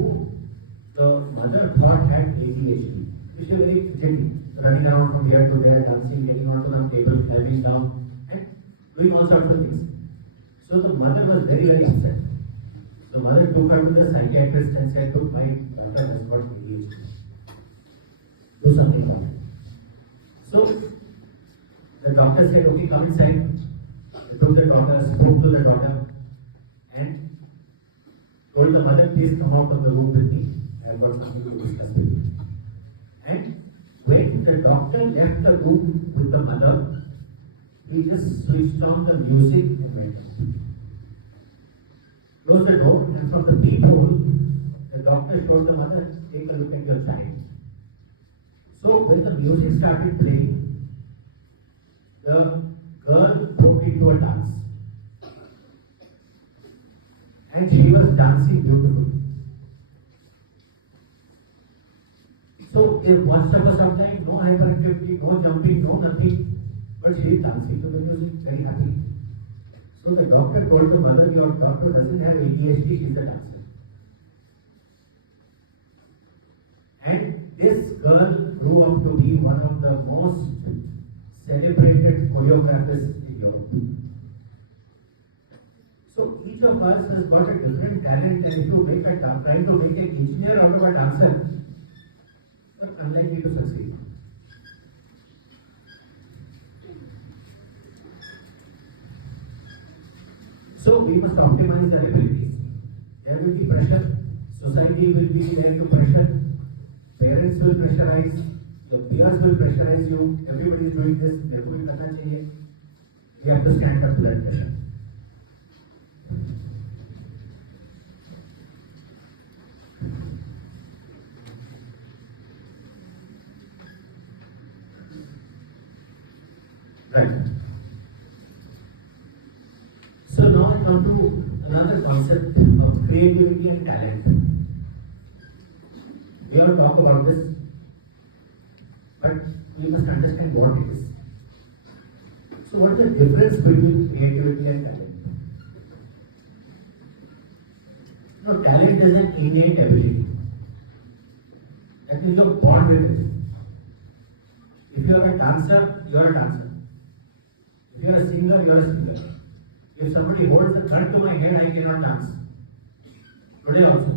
the mother thought had ADHD. She was very fidgety, running around from here to there, dancing, getting onto the table, climbing down, and doing all sorts of things. So the mother was very, very upset. The mother took her to the psychiatrist and said, "Look, my daughter has got ADHD. Do something about it." So the doctor said, "Okay, come inside." They took the daughter, spoke to the daughter, and told the mother, "Please come out of the room with me. I have got something to discuss with you." And when the doctor left the room with the mother, he just switched on the music and went out. Closed the door, and from the peephole, the doctor showed the mother, "Take a look at your child." So when the music started playing, the girl broke into a dance. And she was dancing beautifully. So there was for some time, no hyperactivity, no jumping, no nothing. But she is dancing to the music, very happy. So the doctor told the mother, "Your daughter doesn't have ADHD, she's a dancer." And this girl grew up to be one of the most celebrated choreographers in Europe. So each of us has got a different talent, and if you trying to make an engineer out of a dancer, you're unlikely to succeed. So we must optimize our abilities. There will be pressure, society will be there to pressure, parents will pressurize, the peers will pressurize you, everybody is doing this, therefore you karna chahiye. We have to stand up to that pressure. Right. So now I come to another concept of creativity and talent. We all talk about this, but we must understand what it is. So what is the difference between creativity and talent? No, talent is an innate ability. That means you're born with it. If you are a dancer, you are a dancer. If you are a singer, you are a singer. If somebody holds a gun to my head, I cannot dance. Today also.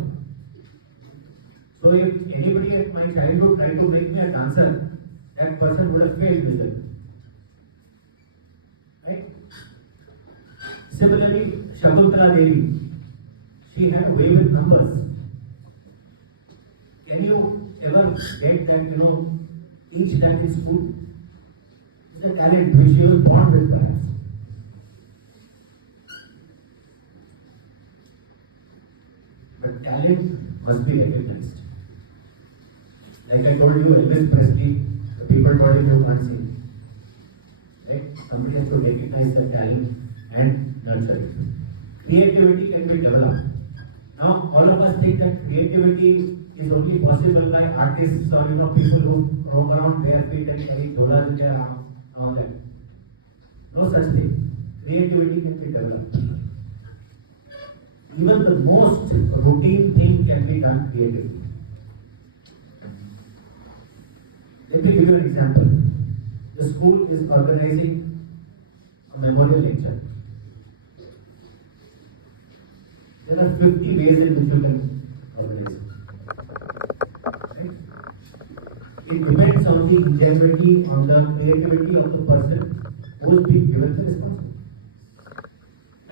So if anybody at my childhood tried to make me a dancer, that person would have failed with it. Right? Similarly, Shakuntala Devi, she had a way with numbers. Can you ever get that, each time in school? It's a talent which you were born with perhaps. But talent must be recognized. Like I told you, Elvis Presley, the people told him you can't sing. Right? Somebody has to recognize the talent and nurture it. creativity can be developed. Now, all of us think that creativity is only possible by artists or people who roam around bare feet and carry dollars in their arms and all that. No such thing. Creativity can be developed. Even the most routine thing can be done creatively. Let me give you an example. The school is organizing a memorial lecture. There are 50 ways in which you can organize it. Right? It depends on the ingenuity, on the creativity of the person who is being given the responsibility.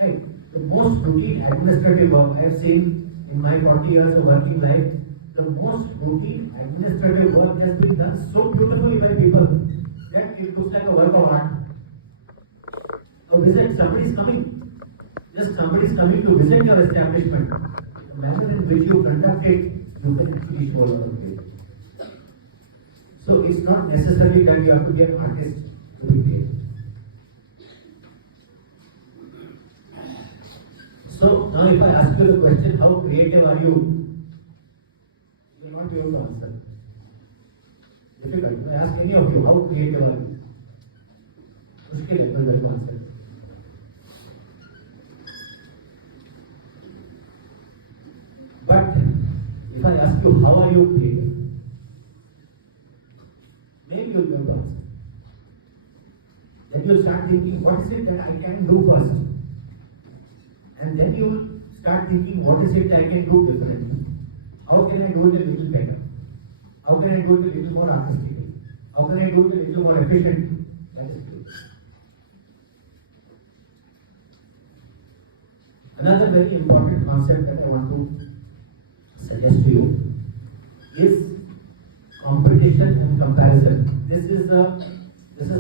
Right? The most routine administrative work I have seen in my 40 years of working life, the most routine administrative work has been done so beautifully by people that it looks like a work of art. A visit, somebody is coming. Just somebody is coming to visit your establishment. The manner in which you conduct it, you can actually show a lot of creativity. So it's not necessarily that you have to be an artist to be creative. So now if I ask you the question, how creative are you? You will not be able to answer. Difficult. If I ask any of you, how creative are you? Mushkil hai, koi will answer. But if I ask you, how are you creative? Maybe you will be able to answer. Then you will start thinking, what is it that I can do first? And then you will start thinking, what is it I can do differently? How can I do it a little better? How can I do it a little more artistically? How can I do it a little more efficiently? That is great. Another very important concept that I want to suggest to you is competition and comparison. This is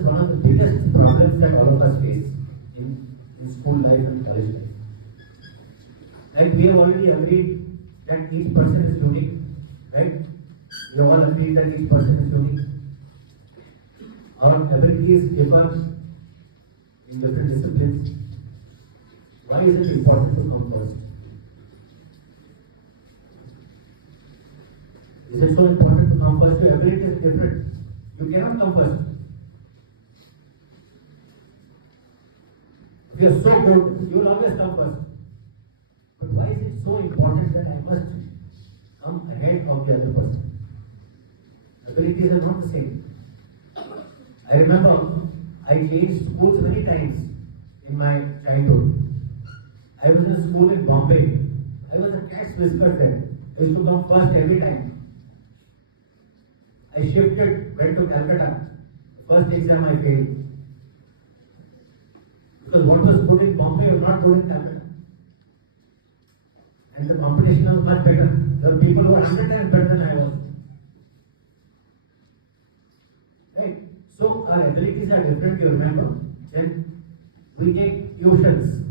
one of the biggest problems that all of us face in school life and college life. Like we have already agreed that each person is unique, right? We all agreed that each person is unique. Our abilities differ in different disciplines. Why is it important to come first? Is it so important to come first? Your ability is different. You cannot come first. If you are so good, you will always come first. But why is it so important that I must come ahead of the other person? Abilities are not the same. I remember I changed schools many times in my childhood. I was in a school in Bombay. I was a cat's whisker there. I used to come first every time. I shifted, went to Calcutta. First exam I failed. Because what was good in Bombay was not good in Calcutta. And the competition was much better. There were people who were 100 times better than I was. Right? So our abilities are different, you remember. Then we take tuitions.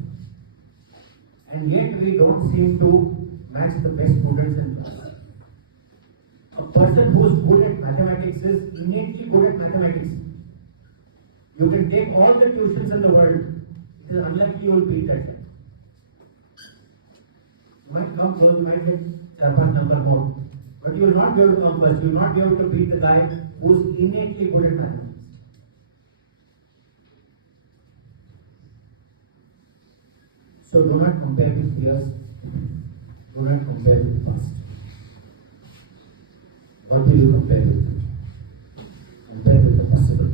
And yet we don't seem to match the best students in class. A person who is good at mathematics is innately good at mathematics. You can take all the tuitions in the world. It is unlikely you will beat that guy. You might come close, you might get 4-5 number more. But you will not be able to come first. You will not be able to beat the guy who is innately good at mathematics. So do not compare with peers. Do not compare with the past. What will you compare with? Compare with the possible.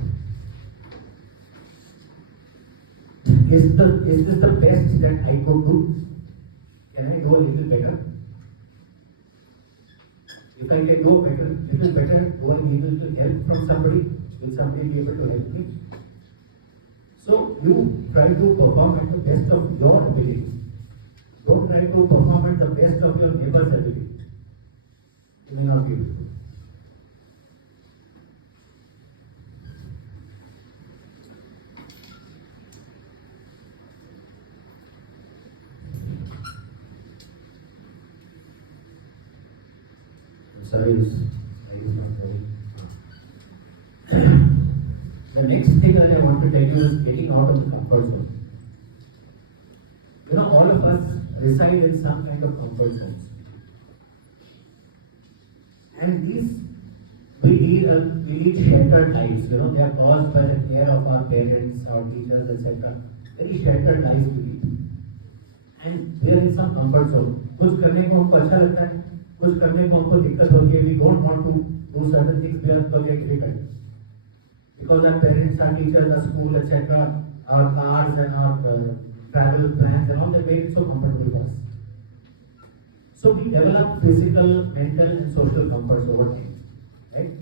Is this the best that I could do? Can I do a little better? If I can do a little better, do I need a little help from somebody? Will somebody be able to help me? So you try to perform at the best of your ability. Don't try to perform at the best of your neighbor's ability. You may not be able to. Sorry, I was not ready. The next thing that I want to tell you is getting out of the comfort zone. You know, all of us reside in some kind of comfort zones. And these, we lead sheltered lives, they are caused by the care of our parents, our teachers, etc. Very sheltered lives we lead. And we are in some comfort zone. कुछ करने को हमको अच्छा लगता है, कुछ करने को हमको दिक्कत होती है. We don't want to do certain things because they get difficult. Because our parents, our teachers, our school, etc., our cars and our travel plans and all that make it so comfortable for us. So we develop physical, mental and social comforts over time, right?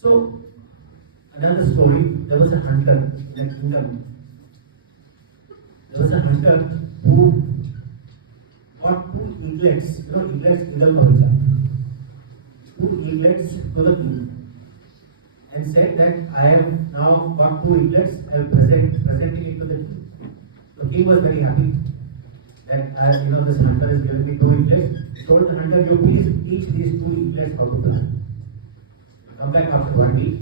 So another story, there was a hunter in a kingdom. There was a hunter who got two eaglets, eaglets, eagle kavalcha, two eaglets to the king, and said that I have now got two eaglets, I will presenting it to the king. The king was very happy that this hunter is giving me two eaglets. He told the hunter, you please teach these two eaglets how to fly. Come back after 1 week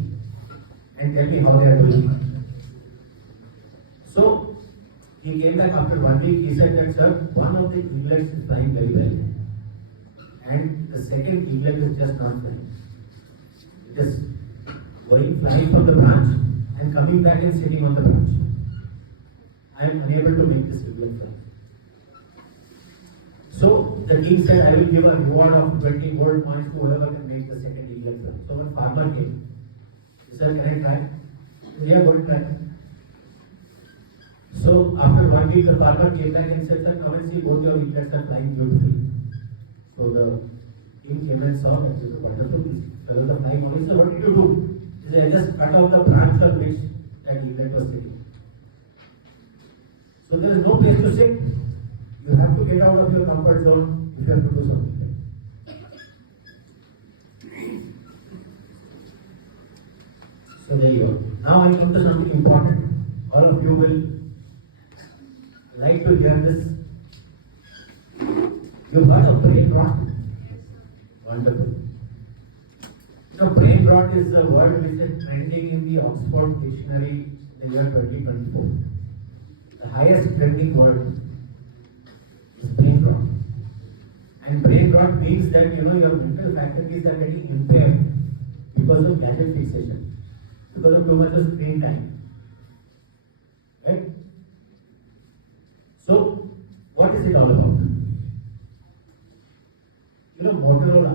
and tell me how they are doing. So he came back after 1 week. He said that, sir, one of the eaglets is flying very well, and the second eaglet is just not flying. It is flying from the branch and coming back and sitting on the branch. I am unable to make this eaglet fly. So the king said, I will give a reward of 20 gold coins to whoever can make the second eaglet fly. So when farmer came, he said, can I try? He said, yeah, go and try. So after 1 week, the farmer came back and said, sir, come and see, both your eaglets are flying beautifully. So the king came and saw that. He said, wonderful, these fellows are flying only. So what did you do? He said, I just cut off the branch on which that eaglet was sitting. So there is no place to sit. You have to get out of your comfort zone if you have to do something. So there you go. Now I come to something important. All of you will like to hear this. You've heard of brain rot? Wonderful. Brain rot is a word which is trending in the Oxford Dictionary in the year 2024. The highest trending word is brain rot. And brain rot means that your mental faculties are getting impaired because of gadget fixation, because of too much of screen time. Right? So, what is it all about? Motorola,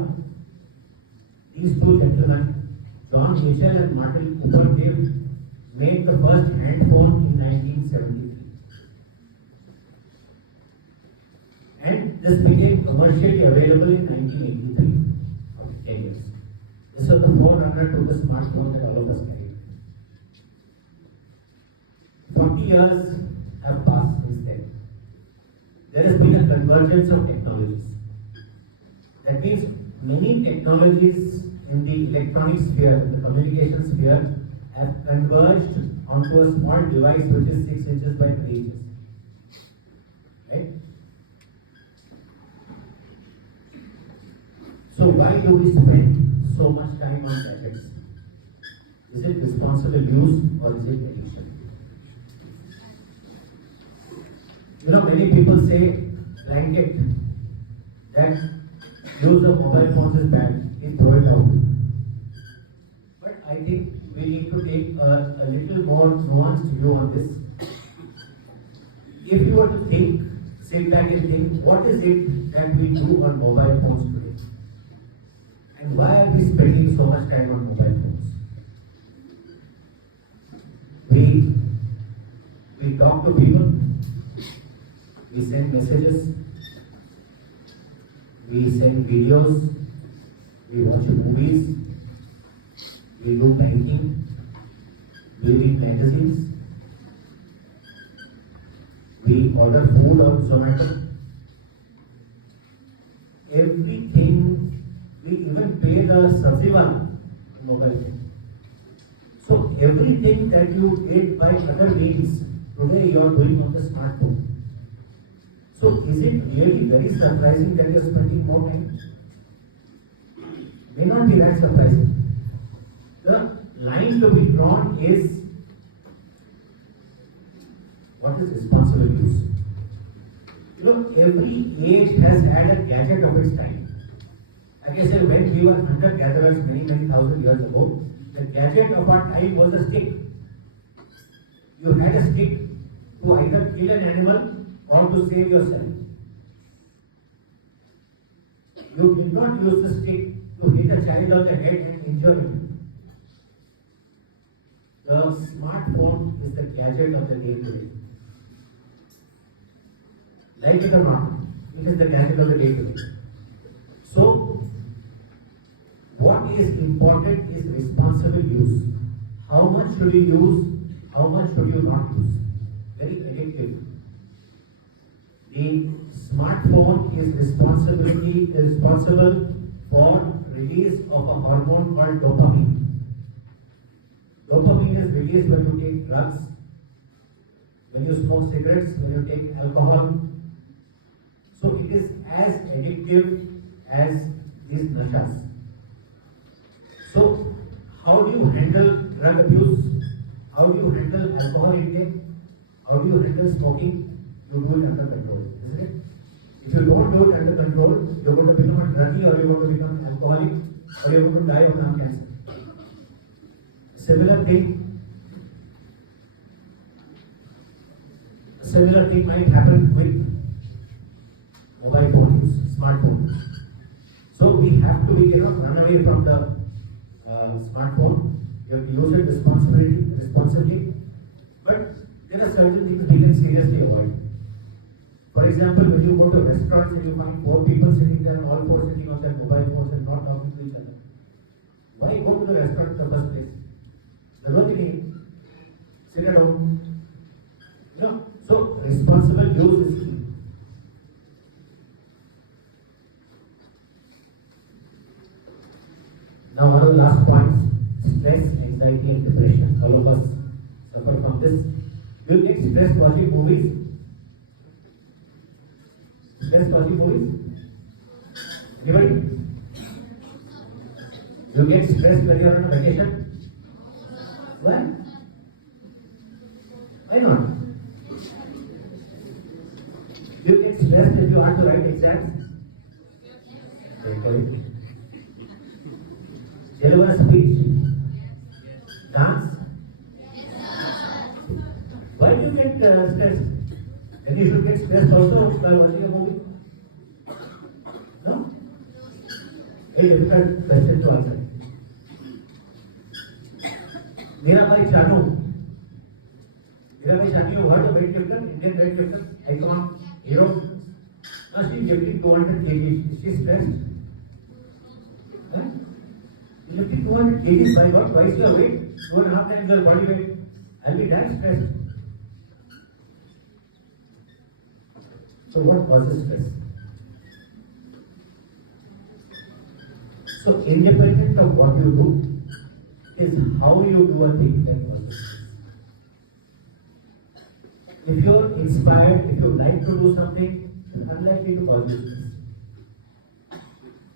these two gentlemen, John Mitchell and Martin Cooper, they made the first handphone in 1973. And this became commercially available in 1983, after 10 years. This was the forerunner to the smartphone that all of us carry. 40 years have passed since then. There has been a convergence of technologies. That means many technologies in the electronic sphere, the communication sphere, have converged onto a small device which is 6 inches by 3 inches. Right? So why do we spend so much time on gadgets? Is it responsible use or is it addiction? Many people say blanket that use of mobile phones is bad, please throw it out. But I think we need to take a little more nuanced view on this. If you were to sit back and think, what is it that we do on mobile phones today? And why are we spending so much time on mobile phones? We talk to people, we send messages, we send videos, we watch movies, we do banking, we read magazines, we order food on Zomato. Everything, we even pay the subsidy mobile phone. So everything that you did by other means, today you are doing on the smartphone. So is it really very surprising that you are spending more time? May not be that surprising. The line to be drawn is what is responsible use. Every age has had a gadget of its time. Like I said, when we were hunter-gatherers many thousand years ago, the gadget of our time was a stick. You had a stick to either kill an animal or to save yourself. You did not use the stick to hit a child on the head and injure him. The smartphone is the gadget of the day today. Like it or not, it is the gadget of the day today. So, what is important is responsible use. How much should you use? How much should you not use? Very addictive. The smartphone is responsible for release of a hormone called dopamine. Dopamine is released when you take drugs, when you smoke cigarettes, when you take alcohol. So it is as addictive as these nashas. So how do you handle drug abuse? How do you handle alcohol intake? How do you handle smoking? You do it under control, isn't it? If you don't do it under control, you're going to become a druggie, or you're going to become alcoholic, or you're going to die of lung cancer. Similar thing might happen with mobile phone use, smartphone. So we cannot run away from the smartphone. You have to use it responsibly. But there are certain things we can seriously avoid. For example, when you go to restaurants and you find 4 people sitting there, all 4 sitting on their mobile phones and not talking to each other. Why go to the restaurant in the first place? Sit at home. So responsible use is key. Now one of the last points, stress, anxiety and depression. All of us suffer from this. Do you get stressed watching movies? Stressed watching movies? Anybody? You get stressed when you are on a vacation? Why? Why not? Do you get stressed if you have to write exams? Deliver a speech? Dance? Why do you get stressed? Then you should get stressed also while watching a movie? No? A difficult question to answer. Mirabai Chanu, you heard of weightlifter, Indian weightlifter, icon, hero. Now she is lifting 200 kg. Is she stressed? Huh? Lifting 200 kg by what? Twice your weight, 2.5 times your body weight. I'll be that stressed. So what causes stress? So independent of what you do, is how you do a thing that causes stress. If you're inspired, if you like to do something, it's unlikely to cause you stress.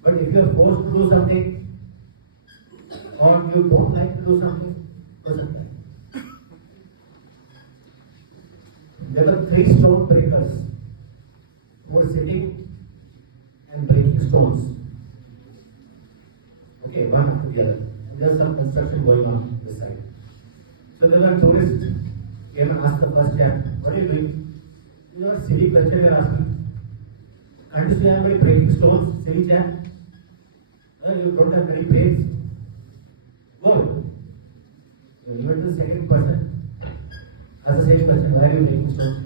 But if you're forced to do something, or you don't like to do something, cause of that. There were 3 stone breakers who were sitting and breaking stones. Okay, one after the other. There's some construction going on this side. So there were tourists came and asked the first chap, what are you doing? You know, silly question you're asking. Can't you see I'm breaking stones, silly chap? You don't have many brains. Go. You went to the second person. Ask the same question, why are you breaking stones?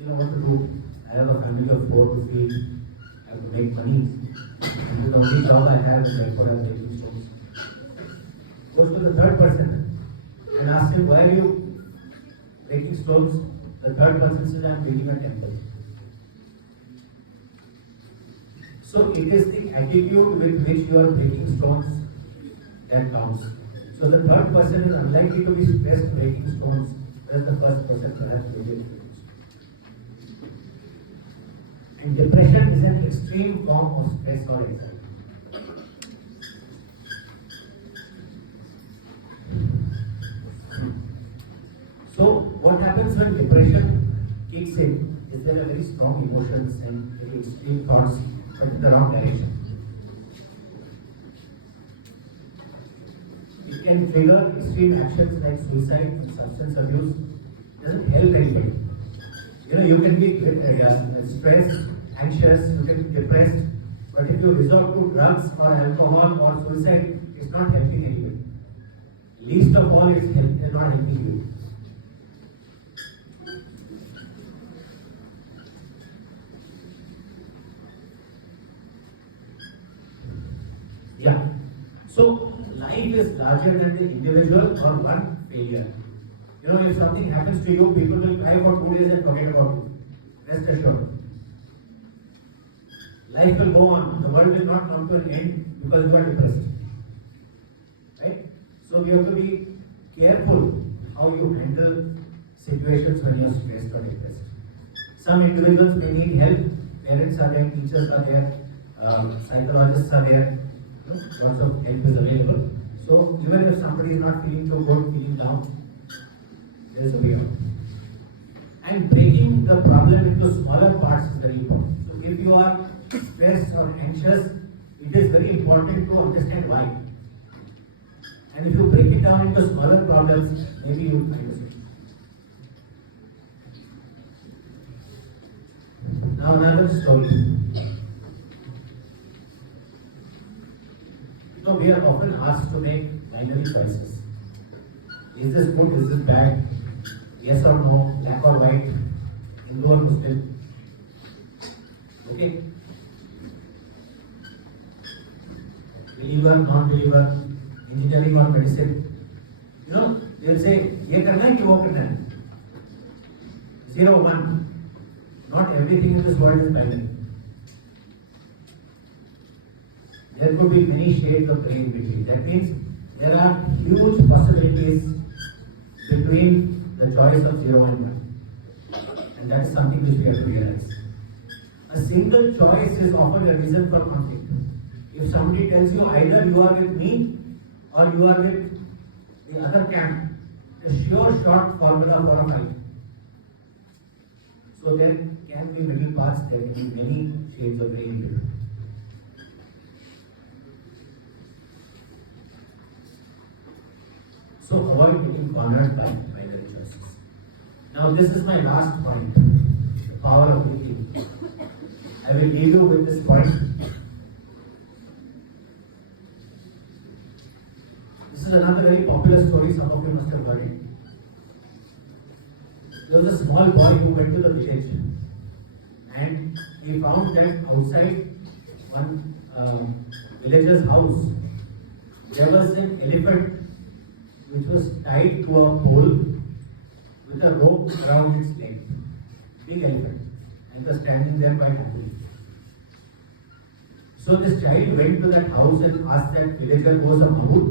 You know what to do. I have a family of 4 to feed. I have to make money. And the only job I have is therefore I'm breaking stones. Goes to the third person and asks him, why are you breaking stones? The third person says, I'm building a temple. So it is the attitude with which you are breaking stones that counts. So the third person is unlikely to be stressed breaking stones, whereas the first person perhaps will. And depression is an extreme form of stress or anxiety. So what happens when depression kicks in is there are very strong emotions and very extreme thoughts, but in the wrong direction. It can trigger extreme actions like suicide and substance abuse. It doesn't help anybody. You can be stressed, anxious, you can be depressed, but if you resort to drugs or alcohol or suicide, it's not helping anybody. Least of all, it's not helping you. Yeah. So life is larger than the individual or one failure. If something happens to you, people will cry for 2 days and forget about you. Rest assured. Life will go on. The world will not come to an end because you are depressed. Right? So we have to be careful how you handle situations when you are stressed or depressed. Some individuals may need help. Parents are there, teachers are there, psychologists are there. Lots of help is available. So even if somebody is not feeling too good, feeling down, there is a way out. And breaking the problem into smaller parts is very important. So if you are stressed or anxious, it is very important to understand why. And if you break it down into smaller problems, maybe you will find a solution. Now another story. We are often asked to make binary choices. Is this good? Is this bad? Yes or no? Black or white? Hindu or Muslim? Okay? Believer, non-believer, engineering or medicine. They will say, ये करना है कि वो करना है? 0, 1. Not everything in this world is binary. There could be many shades of grey in between. That means there are huge possibilities between the choice of 0 and 1. And that is something which we have to realize. A single choice is often a reason for conflict. If somebody tells you either you are with me or you are with the other camp, a sure short formula for a fight. So there can be middle paths, there can be many shades of grey in between. So avoid getting cornered by binary choices. Now this is my last point, the power of thinking. I will leave you with this point. This is another very popular story, some of you must have heard it. There was a small boy who went to the village and he found that outside one villager's house there was an elephant which was tied to a pole with a rope around its leg. Big elephant. And was standing there quite happily. So this child went to that house and asked that villager, "Was a mahout?"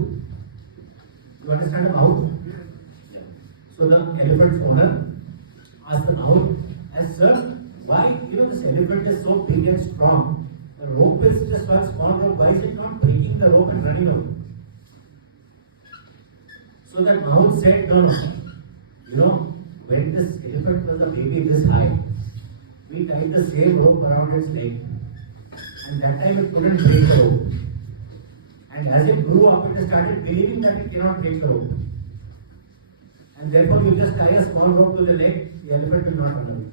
You understand a mahout? Yeah. So the elephant's owner asked the mahout, "Sir, why this elephant is so big and strong? The rope is just one small rope. Why is it not breaking the rope and running away?" So that mahout said, "No. When this elephant was a baby this high, we tied the same rope around its leg. And that time it couldn't break the rope. And as it grew up, it started believing that it cannot break the rope. And therefore you just tie a small rope to the leg, the elephant will not run away."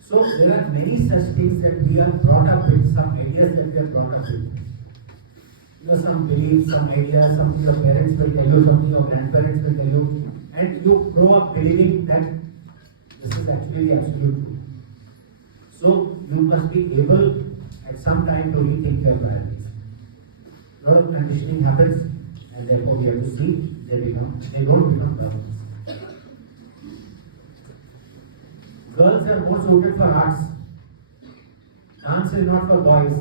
So there are many such things that we are brought up with, some ideas that we are brought up with. Some beliefs, some ideas, something your parents will tell you, something your grandparents will tell you, and you grow up believing that this is actually the absolute truth. So you must be able at some time to rethink your priorities. A lot of conditioning happens, and therefore we have to see they don't become problems. Girls are more suited for arts. Dance is not for boys.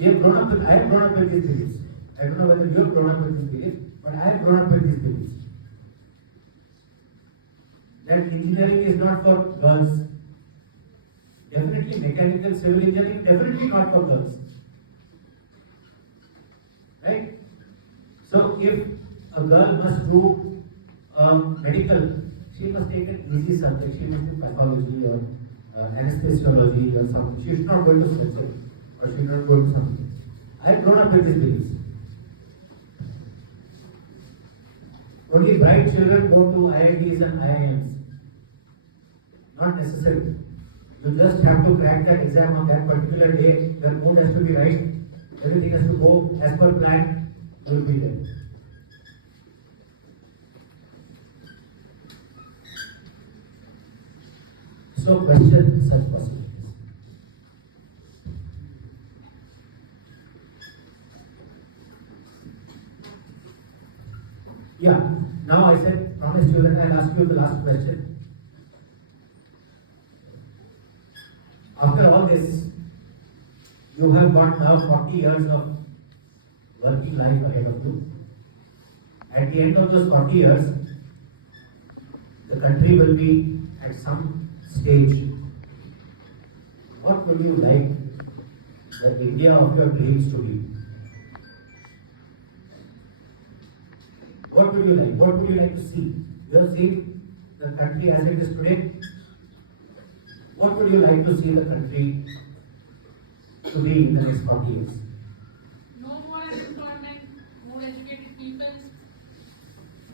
I have grown up with these beliefs. I don't know whether you have grown up with these beliefs, but I have grown up with these beliefs. That engineering is not for girls. Definitely mechanical, civil engineering, definitely not for girls. Right? So if a girl must do medical, she must take an easy subject. She must do pathology or anesthesiology or something. She should not go into surgery or she should not go into something. I have grown up with these beliefs. Only bright children go to IITs and IIMs. Not necessary. You just have to crack that exam on that particular day. Your mood has to be right. Everything has to go as per plan. You will be there. So question such possibilities. Yeah. Now I said, promised you that I'll ask you the last question. After all this, you have got now 40 years of working life ahead of you. At the end of those 40 years, the country will be at some stage. What would you like the India of your dreams to be? What would you like? What would you like to see? You have seen the country as it is today. What would you like to see the country to be in the next 40 years? No more unemployment, more educated people.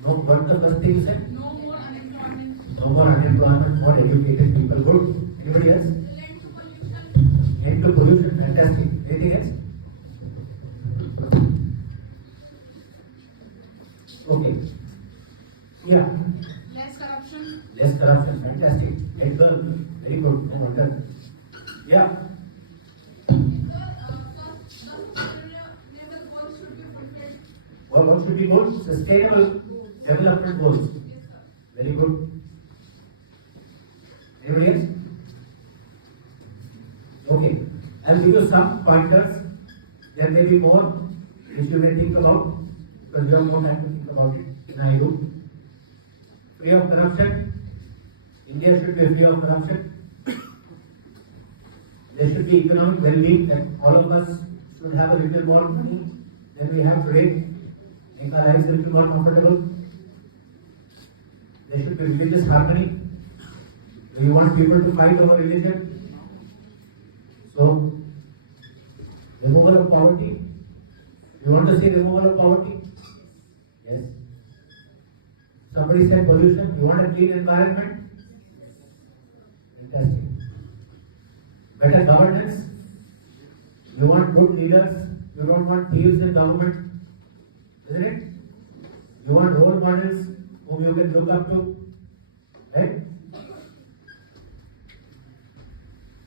No, what the first thing you said? No more unemployment. No more unemployment, more educated people. Good. Anybody else? End to pollution. Fantastic. Anything else? Okay. Yeah. Less corruption. Less corruption. Fantastic. Head girl. Very good. No wonder. Yeah. What should be goals? Sustainable development goals. Very good. Anybody else? Okay. I'll give you some pointers. There may be more which you may think about because you have more time to think about it than I do. Free of corruption. India should be free of corruption. There should be economic well-being that all of us should have a little more money than we have today. Make our lives a little more comfortable. There should be religious harmony. Do you want people to fight over religion? So, removal of poverty. You want to see removal of poverty? Yes. Somebody said pollution. You want a clean environment? Fantastic. Better governance. You want good leaders. You don't want thieves in government. Isn't it? You want role models whom you can look up to. Right?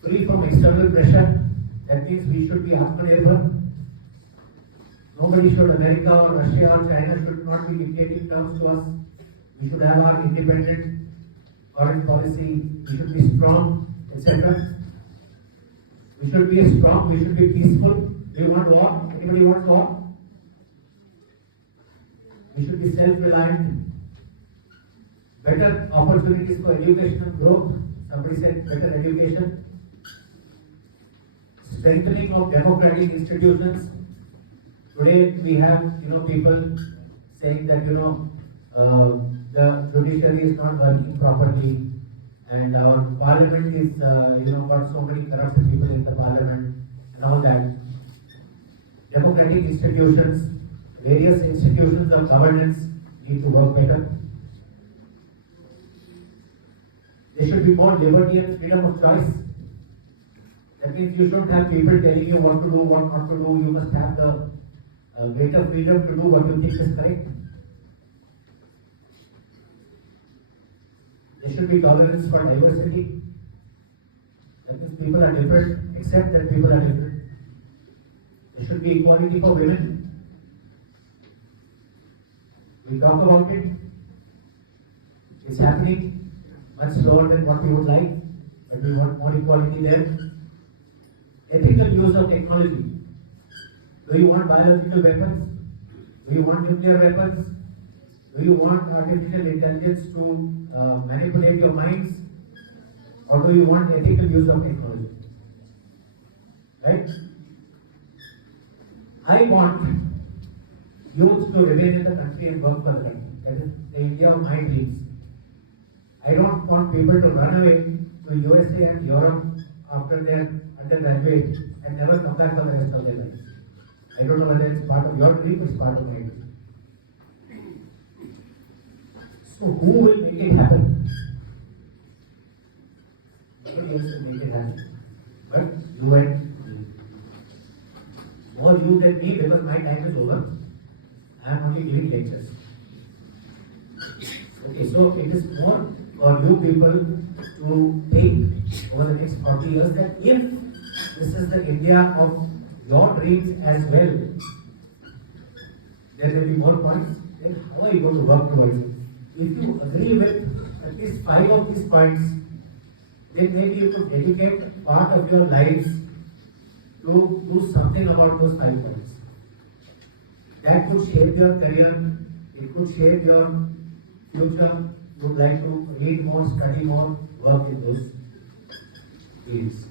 Free from external pressure. That means we should be Atmanirbhar. Nobody should, America or Russia or China should not be dictating terms to us. We should have our independent foreign policy. We should be strong, etc. We should be strong. We should be peaceful. Do you want war? Anybody wants war? We should be self-reliant. Better opportunities for education and growth. Somebody said better education. Strengthening of democratic institutions. Today we have, people saying that, the judiciary is not working properly and our parliament is, got so many corrupt people in the parliament and all that. Democratic institutions, various institutions of governance need to work better. There should be more liberty and freedom of choice. That means you shouldn't have people telling you what to do, what not to do. You must have the greater freedom to do what you think is correct. There should be tolerance for diversity. That means people are different, accept that people are different. There should be equality for women. We talk about it. It's happening much slower than what we would like, but we want more equality there. Ethical use of technology. Do you want biological weapons? Do you want nuclear weapons? Do you want artificial intelligence to manipulate your minds? Or do you want ethical use of technology? Right? I want youth to remain in the country and work for the country. That is the India of my dreams. I don't want people to run away to USA and Europe after their undergraduate and never come back for the rest of their lives. I don't know whether it's part of your dream or it's part of my dream. So who will make it happen? Nobody else will make it happen. But you and me. More you than me, because my time is over. I am only giving lectures. Okay, so it is more for you people to think over the next 40 years that if this is the India of your dreams as well, there will be more points. Then how are you going to work towards it? If you agree with at least 5 of these points, then maybe you could dedicate part of your lives to do something about those 5 points. That could shape your career, it could shape your future. You would like to read more, study more, work in those fields.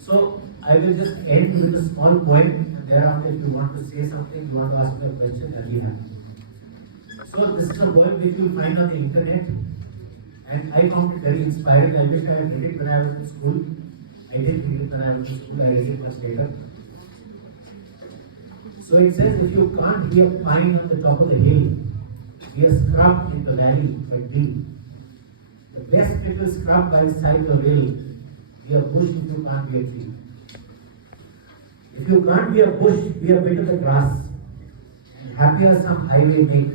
So I will just end with a small poem, and thereafter if you want to say something, you want to ask me a question, I'll be happy. So this is a poem which you will find on the internet, and I found it very inspiring. I wish I had read it when I was in school. I didn't read it when I was in school, I read it much later. So it says, if you can't be a pine on the top of the hill, be a scrub in the valley but deep. The best little scrub by side the rill, be a bush if you can't be a tree. If you can't be a bush, be a bit of the grass, and happier some highway make.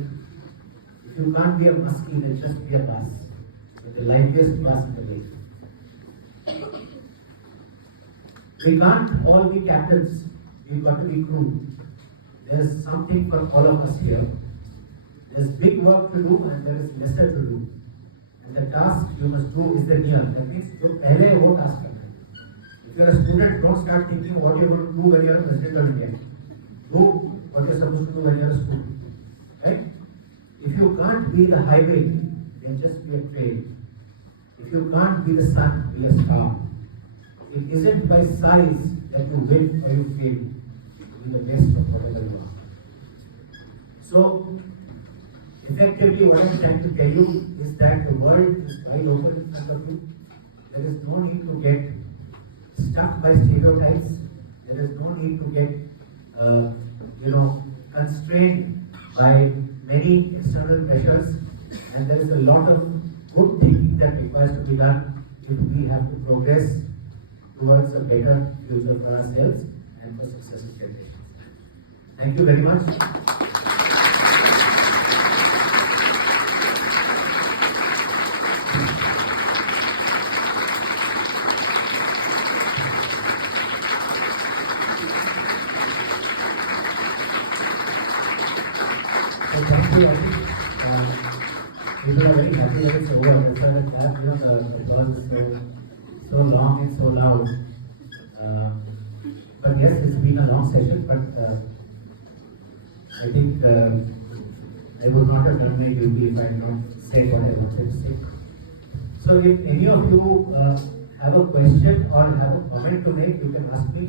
If you can't be a muskie, then just be a bus, with the liveliest bus in the way. We can't all be captains, we've got to be crew. There's something for all of us here. There's big work to do and there is lesser to do. And the task you must do is the near. That means जो पहले है वो task करना है. If you're a student, don't start thinking what you're going to do when you're a president of India. Do what you're supposed to do when you're a student. Right? If you can't be the highway, then just be a train. If you can't be the sun, be a star. It isn't by size that you win or you fail. Be the best of whatever you are. So, effectively, what I'm trying to tell you is that the world is wide open in front of you. There is no need to get stuck by stereotypes. There is no need to get, constrained by many external pressures. And there is a lot of good thinking that requires to be done if we have to progress towards a better future for ourselves and for successive generations. Thank you very much. Thank you. People are very happy that it's over. It's the applause is so long and so loud. But yes, it's been a long session. But I think I would not have done my duty if I had not said what I wanted to say. So if any of you have a question or have a comment to make, you can ask me.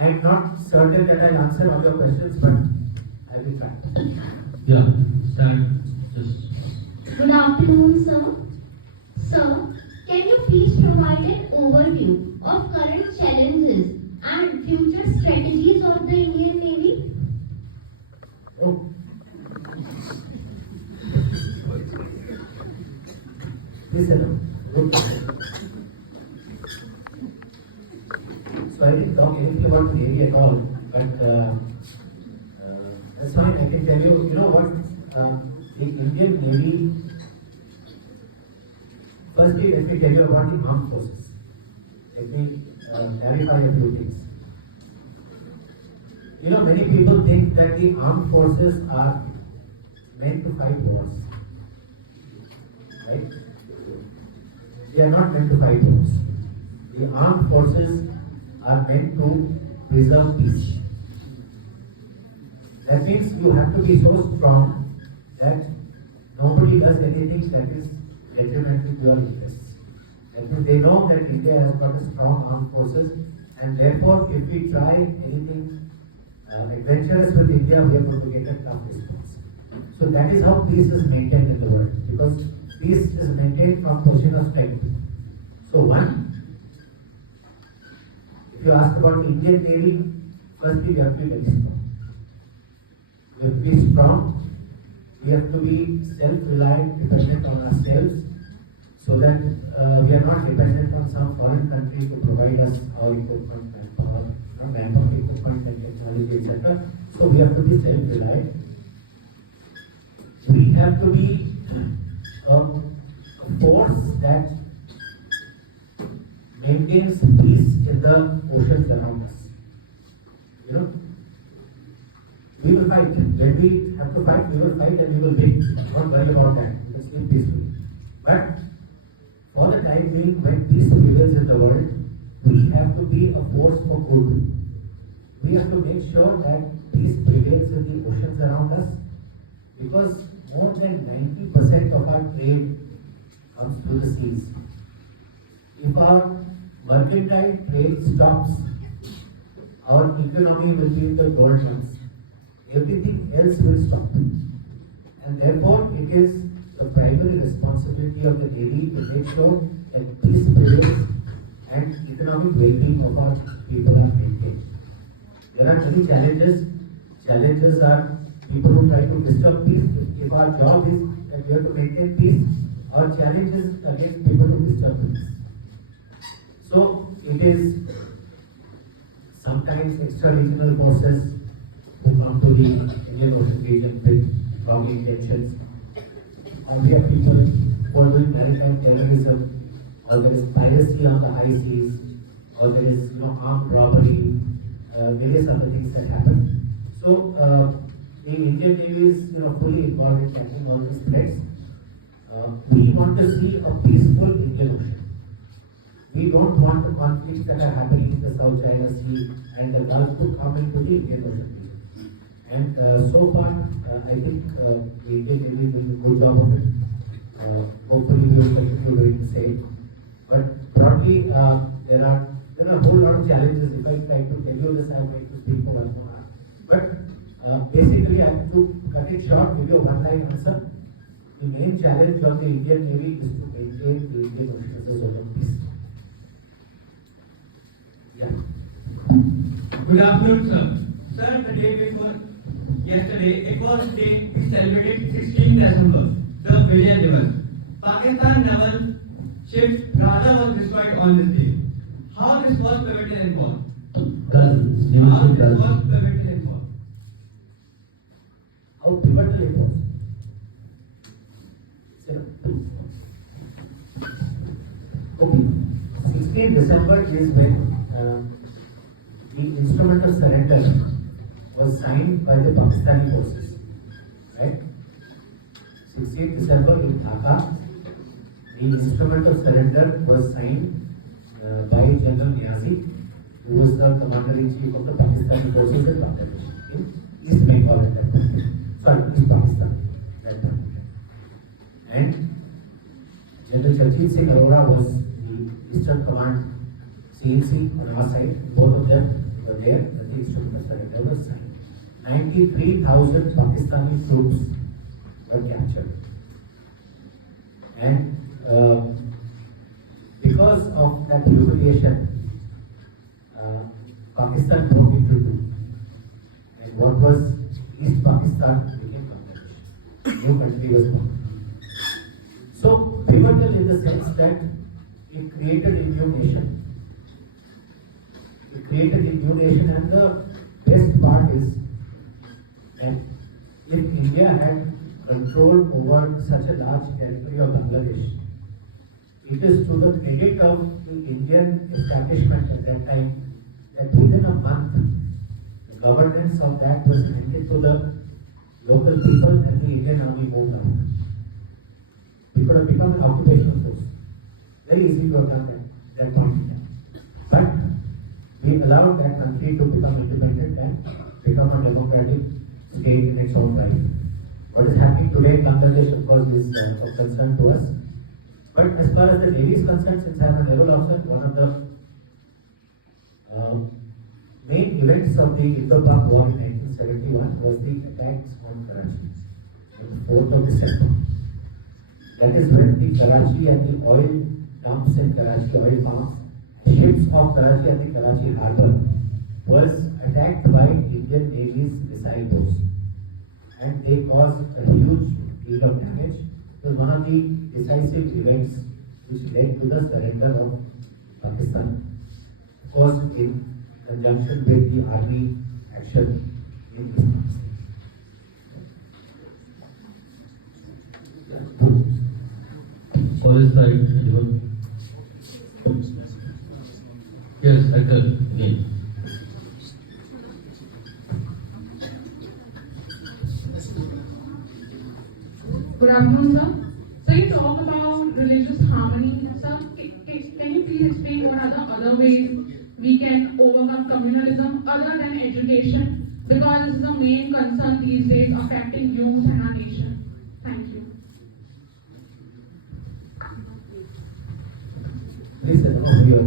I am not certain that I'll answer all your questions, but I will try. Yeah, stand. Just. Good afternoon, sir. Sir, can you please provide an overview of current challenges and future strategies of the Indian Navy? Oh. Please sit down. Good. So I didn't talk anything about the Navy at all, but that's fine. I can tell you, you know what, the Indian Navy, firstly let me tell you about the armed forces. Let me clarify a few things. You know, many people think that the armed forces are meant to fight wars. Right? They are not meant to fight wars. The armed forces are meant to preserve peace. That means you have to be so strong that nobody does anything that is detrimental to your interests. That means they know that India has got a strong armed forces, and therefore if we try anything adventurous with India, we are going to get a tough response. So that is how peace is maintained in the world. because peace is maintained from position of strength. So one, if you ask about the Indian Navy, firstly we have to be very strong. We have to be strong. We have to be self-reliant, dependent on ourselves, so that we are not dependent on some foreign country to provide us our equipment, manpower, equipment and technology, etc. So we have to be self-reliant. We have to be a force that maintains peace in the oceans around us. You know, we will fight. When we have to fight, we will fight and we will win. Don't worry about that. We will sleep peacefully. But for the time being, when peace prevails in the world, we have to be a force for good. We have to make sure that peace prevails in the oceans around us, because more than 90% of our trade comes through the seas. If our mercantile trade stops, our economy will be in the doldrums. Everything else will stop. And therefore, it is the primary responsibility of the Navy to make sure that peace prevails and economic well-being of our people are maintained. There are many challenges. Challenges are people who try to disturb peace. If our job is that we have to maintain peace, our challenge is against people who disturb peace. So it is sometimes extra-regional forces who come to the Indian Ocean region with wrong intentions. Or we have people who are doing maritime terrorism, or there is piracy on the high seas, or there is armed robbery, various other things that happen. So the Indian Navy is fully involved in tackling all these threats. We want to see a peaceful Indian Ocean. We don't want the conflicts that are happening in the South China Sea and the Gulf to come into the Indian Ocean. And so far, I think the Indian Navy is doing a good job of it. Hopefully, we will continue doing the same. But broadly, there are a whole lot of challenges. If I try to tell you this, I am going to speak for 1 more hour. But basically, I have to cut it short, give you a one-line answer. The main challenge of the Indian Navy is to maintain the Indian Ocean as a zone of peace. Yeah. Good afternoon, sir. Sir, the day before yesterday, it was day we celebrated 16th December, the Vijay Diwas. Pakistan Naval ship Radha was destroyed on this day. How this was pivotal and war? How this was pivotal and war? How pivotal it was. Okay. 16th December is when the instrument of surrender was signed by the Pakistani forces. Right? 16th December in Dhaka, the instrument of surrender was signed by General Niazi, who was the Commander-in-Chief of the Pakistani forces in Bangladesh, in East Bengal at that time. Sorry, East Pakistan at that time. And General Sarjeet Singh Arora was the Eastern Command CNC on our side. Both of them were there when the instrument of surrender was signed. 93,000 Pakistani troops were captured. And because of that humiliation, Pakistan broke into two. And what was East Pakistan became Bangladesh. New country was born. So pivotal in the sense that it created a new nation. It created a new nation, and the best part is that if India had control over such a large territory of Bangladesh, it is to the credit of the Indian establishment at that time that within a month, the governance of that was handed to the local people and the Indian army moved out. We could have become an occupational force. Very easy to have done that point in time. But we allowed that country to become independent and become a democratic state in its own right. What is happening today in Bangladesh, of course, is of concern to us. But as far as the Navy is concerned, since I am a naval officer, one of the main events of the Indo-Pak War in 1971 was the attacks on Karachi on the 4th of December. That is when the Karachi and the oil dumps in Karachi, oil farms, ships of Karachi and the Karachi harbour was attacked by Indian Navy's missile boats, and they caused a huge deal of damage. It was one of the decisive events which led to the surrender of Pakistan. Of course, in conjunction with the army action in Pakistan. Police side, anyone? Yes, Hector, again. Good afternoon, sir. So you talk about religious harmony, sir. Can you please explain what are the other ways we can overcome communalism other than education? Because this is the main concern these days affecting youth and our nation. Thank you. Please, your